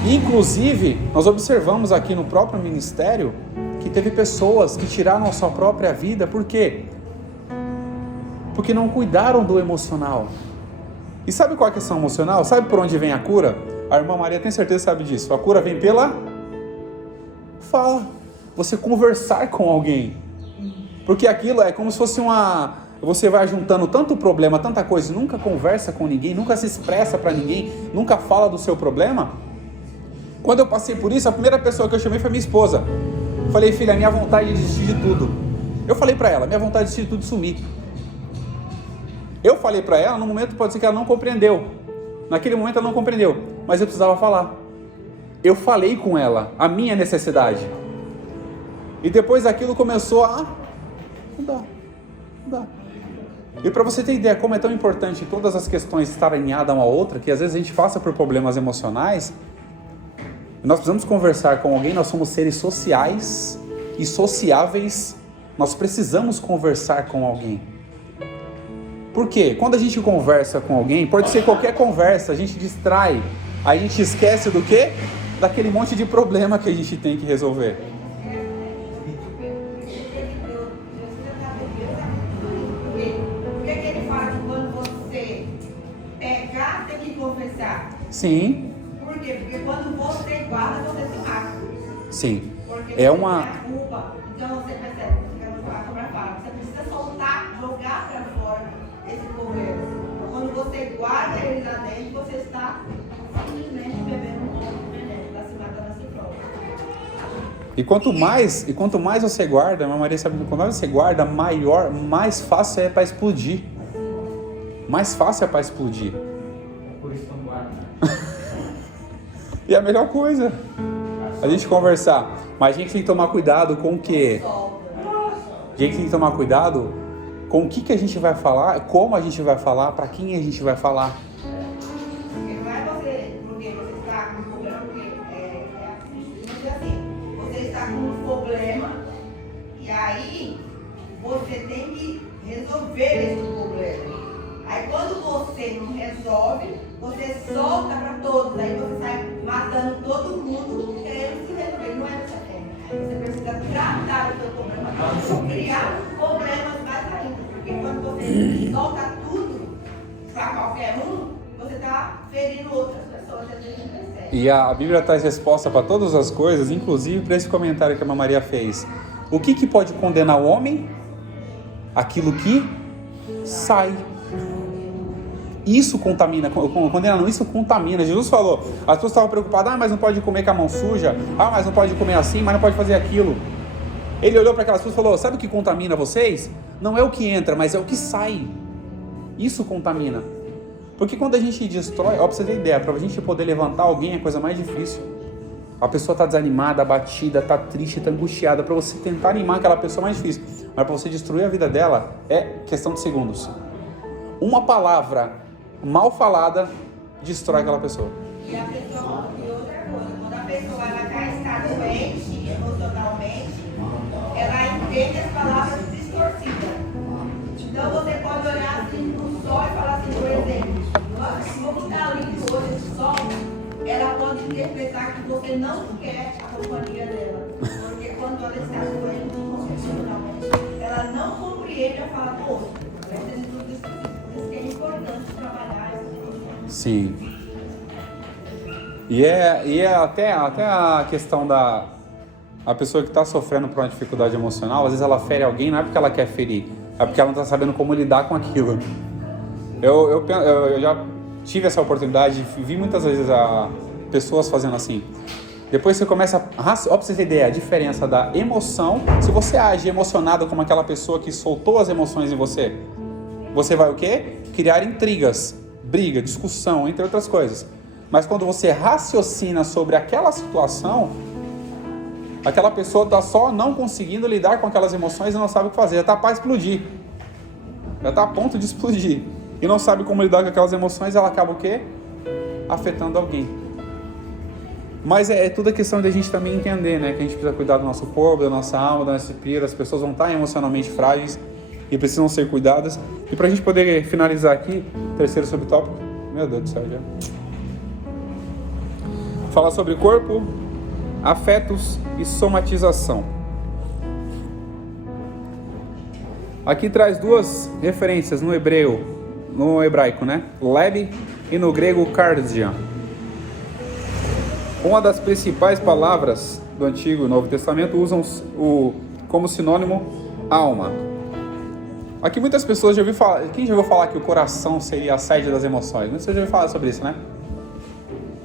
Inclusive, nós observamos aqui no próprio ministério que teve pessoas que tiraram a sua própria vida, por quê? Porque não cuidaram do emocional. E sabe qual é a questão emocional? Sabe por onde vem a cura? A irmã Maria tem certeza que sabe disso. A cura vem pela fala. Você conversar com alguém. Porque aquilo é como se fosse você vai juntando tanto problema, tanta coisa, nunca conversa com ninguém, nunca se expressa para ninguém, nunca fala do seu problema. Quando eu passei por isso, a primeira pessoa que eu chamei foi minha esposa. Falei, filha, minha vontade de desistir de tudo. Eu falei para ela, minha vontade de desistir de tudo sumir. Eu falei para ela, no momento pode ser que ela não compreendeu. Naquele momento ela não compreendeu, mas eu precisava falar. Eu falei com ela a minha necessidade. E depois daquilo começou a mudar. E para você ter ideia como é tão importante todas as questões estarem alinhadas uma a outra, que às vezes a gente passa por problemas emocionais, nós precisamos conversar com alguém, nós somos seres sociais e sociáveis, nós precisamos conversar com alguém. Por quê? Quando a gente conversa com alguém, pode ser qualquer conversa, a gente distrai, a gente esquece do quê? Daquele monte de problema que a gente tem que resolver. Por que ele fala que quando você pecar, tem que confessar? Sim. Por quê? Porque quando você guarda, você se mata. Sim. Porque É você uma... tem a culpa. Então você percebe, você precisa soltar, jogar para fora esse problema. Quando você guarda ele lá dentro, você está simplesmente bebendo um pouco de veneno, está se matando a si próprio. E quanto mais você guarda, a Maria sabe que quanto mais você guarda, mais fácil é para explodir. Mais fácil é para explodir. Por isso não guarda. E é a melhor coisa a gente conversar. Mas a gente tem que tomar cuidado com o quê? A gente tem que tomar cuidado com o que a gente vai falar, como a gente vai falar, para quem a gente vai falar. Porque não é porque você está com um problema, porque assim, você está com um problema e aí você tem que resolver esse problema. Aí quando você não resolve, você solta para todos, aí você sai matando todo mundo querendo se resolver. Não é dessa forma. Você precisa tratar o seu problema, vendo outras pessoas, a gente percebe. E a Bíblia traz resposta para todas as coisas, inclusive para esse comentário que a Maria fez. O que pode condenar o homem? Aquilo que sai. Isso contamina, condena não, isso contamina. Jesus falou, as pessoas estavam preocupadas, mas não pode comer com a mão suja, mas não pode comer assim, mas não pode fazer aquilo. Ele olhou para aquelas pessoas e falou, sabe o que contamina vocês? Não é o que entra, mas é o que sai. Isso contamina. Porque quando a gente destrói, ó, pra você ter ideia, para a gente poder levantar alguém é a coisa mais difícil. A pessoa está desanimada, abatida, está triste, está angustiada. Para você tentar animar aquela pessoa é mais difícil. Mas para você destruir a vida dela é questão de segundos. Uma palavra mal falada destrói aquela pessoa. E a pessoa, e outra coisa, quando a pessoa ela já está doente emocionalmente, ela entende as palavras distorcidas. Então você pode olhar assim pro sol e falar assim, por exemplo, como está lindo hoje esse sol, ela pode interpretar que você não quer a companhia dela. Porque quando ela está doente emocionalmente, ela não compreende a fala do outro. Por isso que é importante trabalhar isso. Sim. E é até a questão da a pessoa que está sofrendo por uma dificuldade emocional, às vezes ela fere alguém, não é porque ela quer ferir, é porque ela não está sabendo como lidar com aquilo. Eu já tive essa oportunidade, vi muitas vezes pessoas fazendo assim. Depois você começa ó, pra você ter ideia, a diferença da emoção. Se você age emocionado como aquela pessoa que soltou as emoções em você, você vai o quê? Criar intrigas, briga, discussão, entre outras coisas. Mas quando você raciocina sobre aquela situação, aquela pessoa está só não conseguindo lidar com aquelas emoções e não sabe o que fazer. Já está para explodir. Já está a ponto de explodir. E não sabe como lidar com aquelas emoções, ela acaba o quê? Afetando alguém. Mas é tudo a questão de a gente também entender, né? Que a gente precisa cuidar do nosso corpo, da nossa alma, da nossa espírito. As pessoas vão estar emocionalmente frágeis e precisam ser cuidadas. E para a gente poder finalizar aqui, terceiro subtópico, meu Deus do céu, já. Falar sobre corpo, afetos e somatização. Aqui traz duas referências no hebraico, né? Leb e no grego cardia. Uma das principais palavras do Antigo e Novo Testamento usam como sinônimo alma. Aqui muitas pessoas já ouviram falar. Quem já ouviu falar que o coração seria a sede das emoções? Você já ouviu falar sobre isso, né?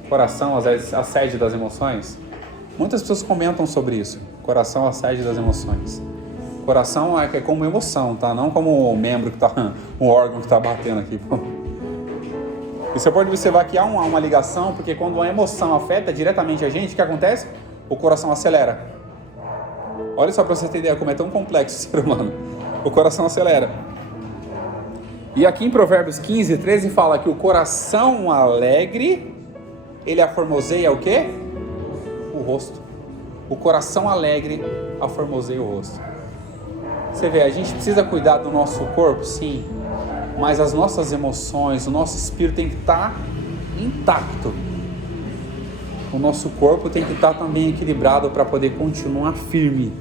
Coração, a sede das emoções. Muitas pessoas comentam sobre isso. Coração, a sede das emoções. Coração é como emoção, tá? Não como um membro que tá, um órgão que está batendo aqui. E você pode observar que há uma ligação, porque quando uma emoção afeta diretamente a gente, o que acontece? O coração acelera. Olha só para você ter ideia como é tão complexo o ser humano. O coração acelera. E aqui em Provérbios 15, 13 fala que o coração alegre, ele aformoseia o quê? O rosto. O coração alegre aformoseia o rosto. Você vê, a gente precisa cuidar do nosso corpo, sim, mas as nossas emoções, o nosso espírito tem que estar intacto. O nosso corpo tem que estar também equilibrado para poder continuar firme.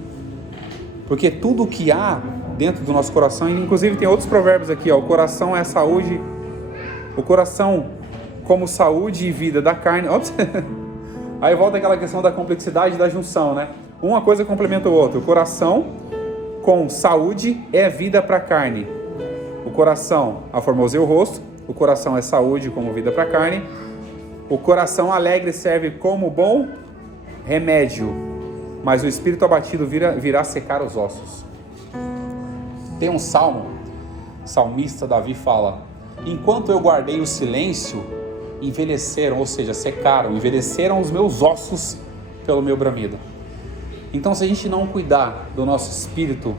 Porque tudo que há dentro do nosso coração, inclusive tem outros provérbios aqui, ó, o coração é saúde, o coração como saúde e vida da carne. Ops. Aí volta aquela questão da complexidade da junção, né? Uma coisa complementa o outro. O coração com saúde é vida para a carne. O coração aformoseia o rosto. O coração é saúde como vida para a carne. O coração alegre serve como bom remédio, mas o espírito abatido virá secar os ossos. Tem um salmista Davi fala: enquanto eu guardei o silêncio, envelheceram, ou seja, secaram, envelheceram os meus ossos pelo meu bramido. Então, se a gente não cuidar do nosso espírito,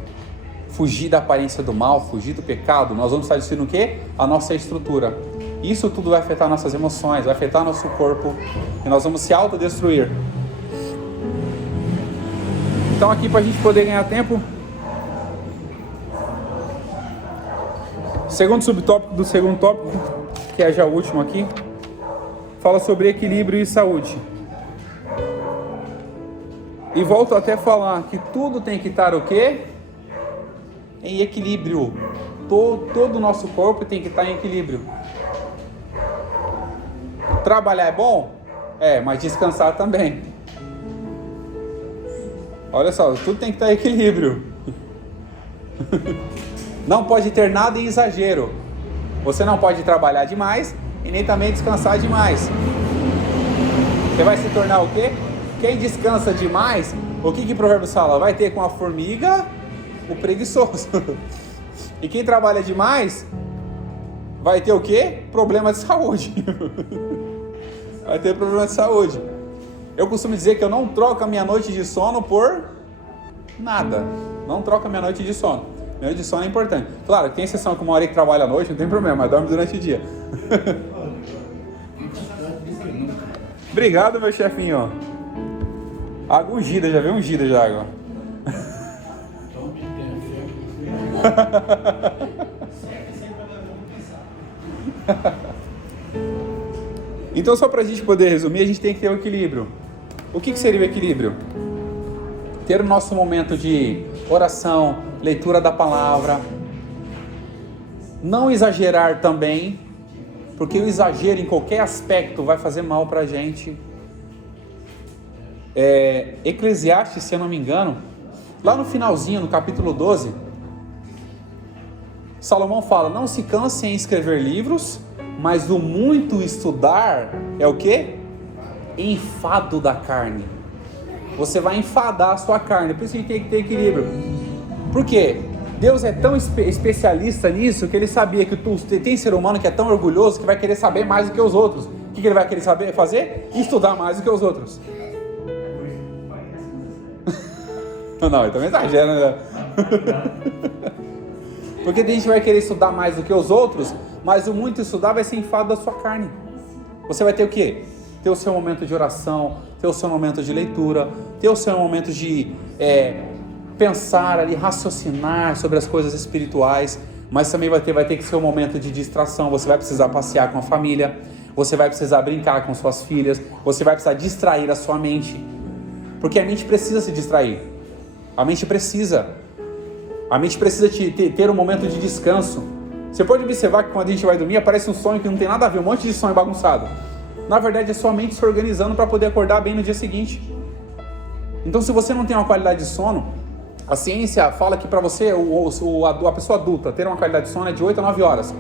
fugir da aparência do mal, fugir do pecado, nós vamos estar destruindo o quê? A nossa estrutura. Isso tudo vai afetar nossas emoções, vai afetar nosso corpo, e nós vamos se autodestruir. Então, aqui para a gente poder ganhar tempo, segundo subtópico do segundo tópico, que é já o último aqui, fala sobre equilíbrio e saúde. E volto até a falar que tudo tem que estar o quê? Em equilíbrio. Todo o nosso corpo tem que estar em equilíbrio. Trabalhar é bom? Mas descansar também. Olha só, tudo tem que estar em equilíbrio. Não pode ter nada em exagero. Você não pode trabalhar demais e nem também descansar demais. Você vai se tornar o quê? Quem descansa demais, o que Provérbios fala? Vai ter com a formiga o preguiçoso. E quem trabalha demais vai ter o quê? Problema de saúde. Vai ter problema de saúde. Eu costumo dizer que eu não troco a minha noite de sono por nada. Não troco a minha noite de sono. Minha noite de sono é importante. Claro, tem exceção que uma hora que trabalha à noite, não tem problema, mas dorme durante o dia. Obrigado, meu chefinho. Água ungida, já veio ungida já agora. Então, só para a gente poder resumir, a gente tem que ter o equilíbrio. O que seria o equilíbrio? Ter o nosso momento de oração, leitura da palavra. Não exagerar também, porque o exagero em qualquer aspecto vai fazer mal para a gente. Eclesiastes, se eu não me engano, lá no finalzinho, no capítulo 12, Salomão fala: não se cansem em escrever livros, mas o muito estudar é o quê? Enfado da carne. Você vai enfadar a sua carne. Por isso que a gente tem que ter equilíbrio. Por quê? Deus é tão especialista nisso que ele sabia que tem ser humano que é tão orgulhoso que vai querer saber mais do que os outros. O que ele vai querer fazer? Estudar mais do que os outros. Não, ele também exagera, né? Porque a gente vai querer estudar mais do que os outros, mas o muito estudar vai ser enfado da sua carne. Você vai ter o quê? Ter o seu momento de oração, ter o seu momento de leitura, ter o seu momento de pensar ali, raciocinar sobre as coisas espirituais, mas também vai ter que ser um momento de distração. Você vai precisar passear com a família, você vai precisar brincar com suas filhas, você vai precisar distrair a sua mente, porque a mente precisa se distrair. A mente precisa ter um momento de descanso. Você pode observar que quando a gente vai dormir, aparece um sonho que não tem nada a ver, um monte de sonho bagunçado. Na verdade, é sua mente se organizando para poder acordar bem no dia seguinte. Então, se você não tem uma qualidade de sono, a ciência fala que para você, a pessoa adulta, ter uma qualidade de sono é de 8 a 9 horas.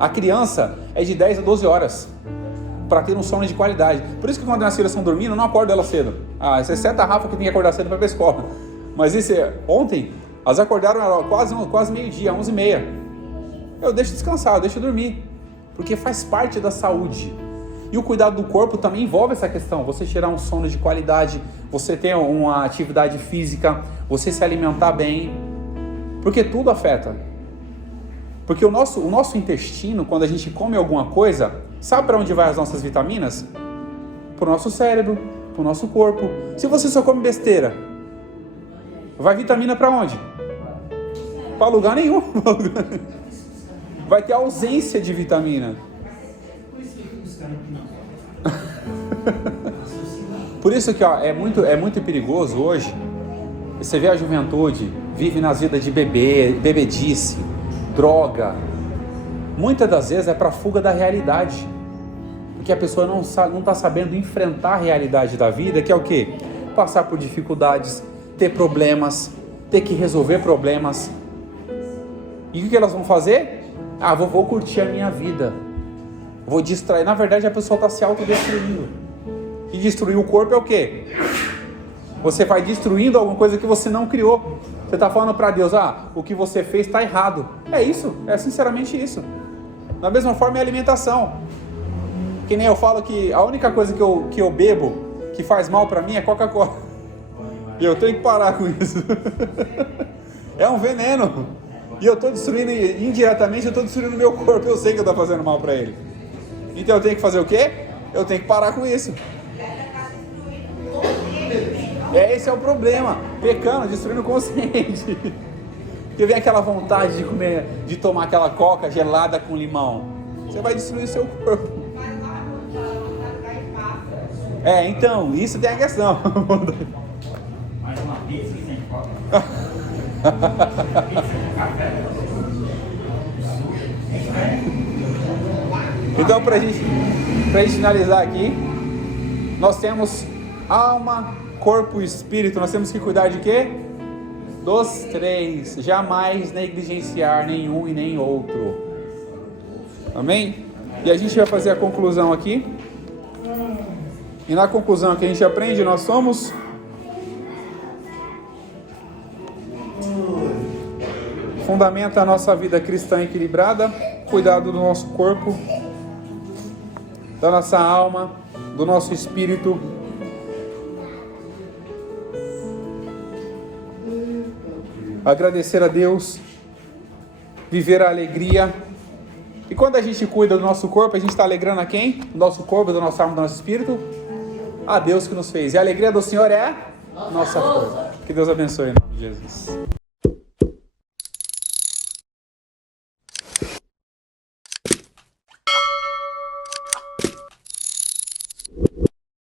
A criança é de 10 a 12 horas para ter um sono de qualidade. Por isso que quando as filhas estão dormindo, eu não acordo elas cedo. Exceto a Rafa, que tem que acordar cedo para ir para a escola. Mas ontem, elas acordaram quase meio-dia, 11h30. Eu deixo descansar, eu deixo dormir, porque faz parte da saúde. E o cuidado do corpo também envolve essa questão. Você tirar um sono de qualidade, você ter uma atividade física, você se alimentar bem, porque tudo afeta. Porque o nosso intestino, quando a gente come alguma coisa, sabe para onde vai as nossas vitaminas? Para o nosso cérebro, para o nosso corpo. Se você só come besteira, vai vitamina para onde? Para lugar nenhum. Vai ter ausência de vitamina. Por isso que é muito perigoso hoje. Você vê a juventude, vive nas vidas de bebedice, droga. Muitas das vezes é para fuga da realidade. Porque a pessoa não está sabendo enfrentar a realidade da vida, que é o quê? Passar por dificuldades, ter problemas, ter que resolver problemas. E o que elas vão fazer? Vou curtir a minha vida. Vou distrair. Na verdade, a pessoa está se autodestruindo. E destruir o corpo é o quê? Você vai destruindo alguma coisa que você não criou. Você está falando para Deus, o que você fez está errado. É isso, é sinceramente isso. Da mesma forma é a alimentação. Que nem eu falo que a única coisa que eu bebo que faz mal para mim é Coca-Cola. E eu tenho que parar com isso. É um veneno. E eu estou destruindo, indiretamente, eu estou destruindo o meu corpo. Eu sei que eu estou fazendo mal para ele. Então eu tenho que fazer o quê? Eu tenho que parar com isso. Esse é o problema. Pecando, destruindo o consciente. Porque vem aquela vontade de comer, de tomar aquela coca gelada com limão. Você vai destruir o seu corpo. Então, isso tem a questão. Mais uma pizza que tem coca. Pizza com café. Então, pra gente Para a gente finalizar aqui, nós temos alma, corpo e espírito. Nós temos que cuidar de quê? Dos três. Jamais negligenciar nenhum e nem outro. Amém? E a gente vai fazer a conclusão aqui. E na conclusão que a gente aprende, nós somos fundamenta a nossa vida cristã equilibrada, cuidado do nosso corpo, da nossa alma, do nosso espírito. Agradecer a Deus, viver a alegria. E quando a gente cuida do nosso corpo, a gente está alegrando a quem? Do nosso corpo, da nossa alma, do nosso espírito? A Deus que nos fez. E a alegria do Senhor é nossa força. Que Deus abençoe em nome de Jesus.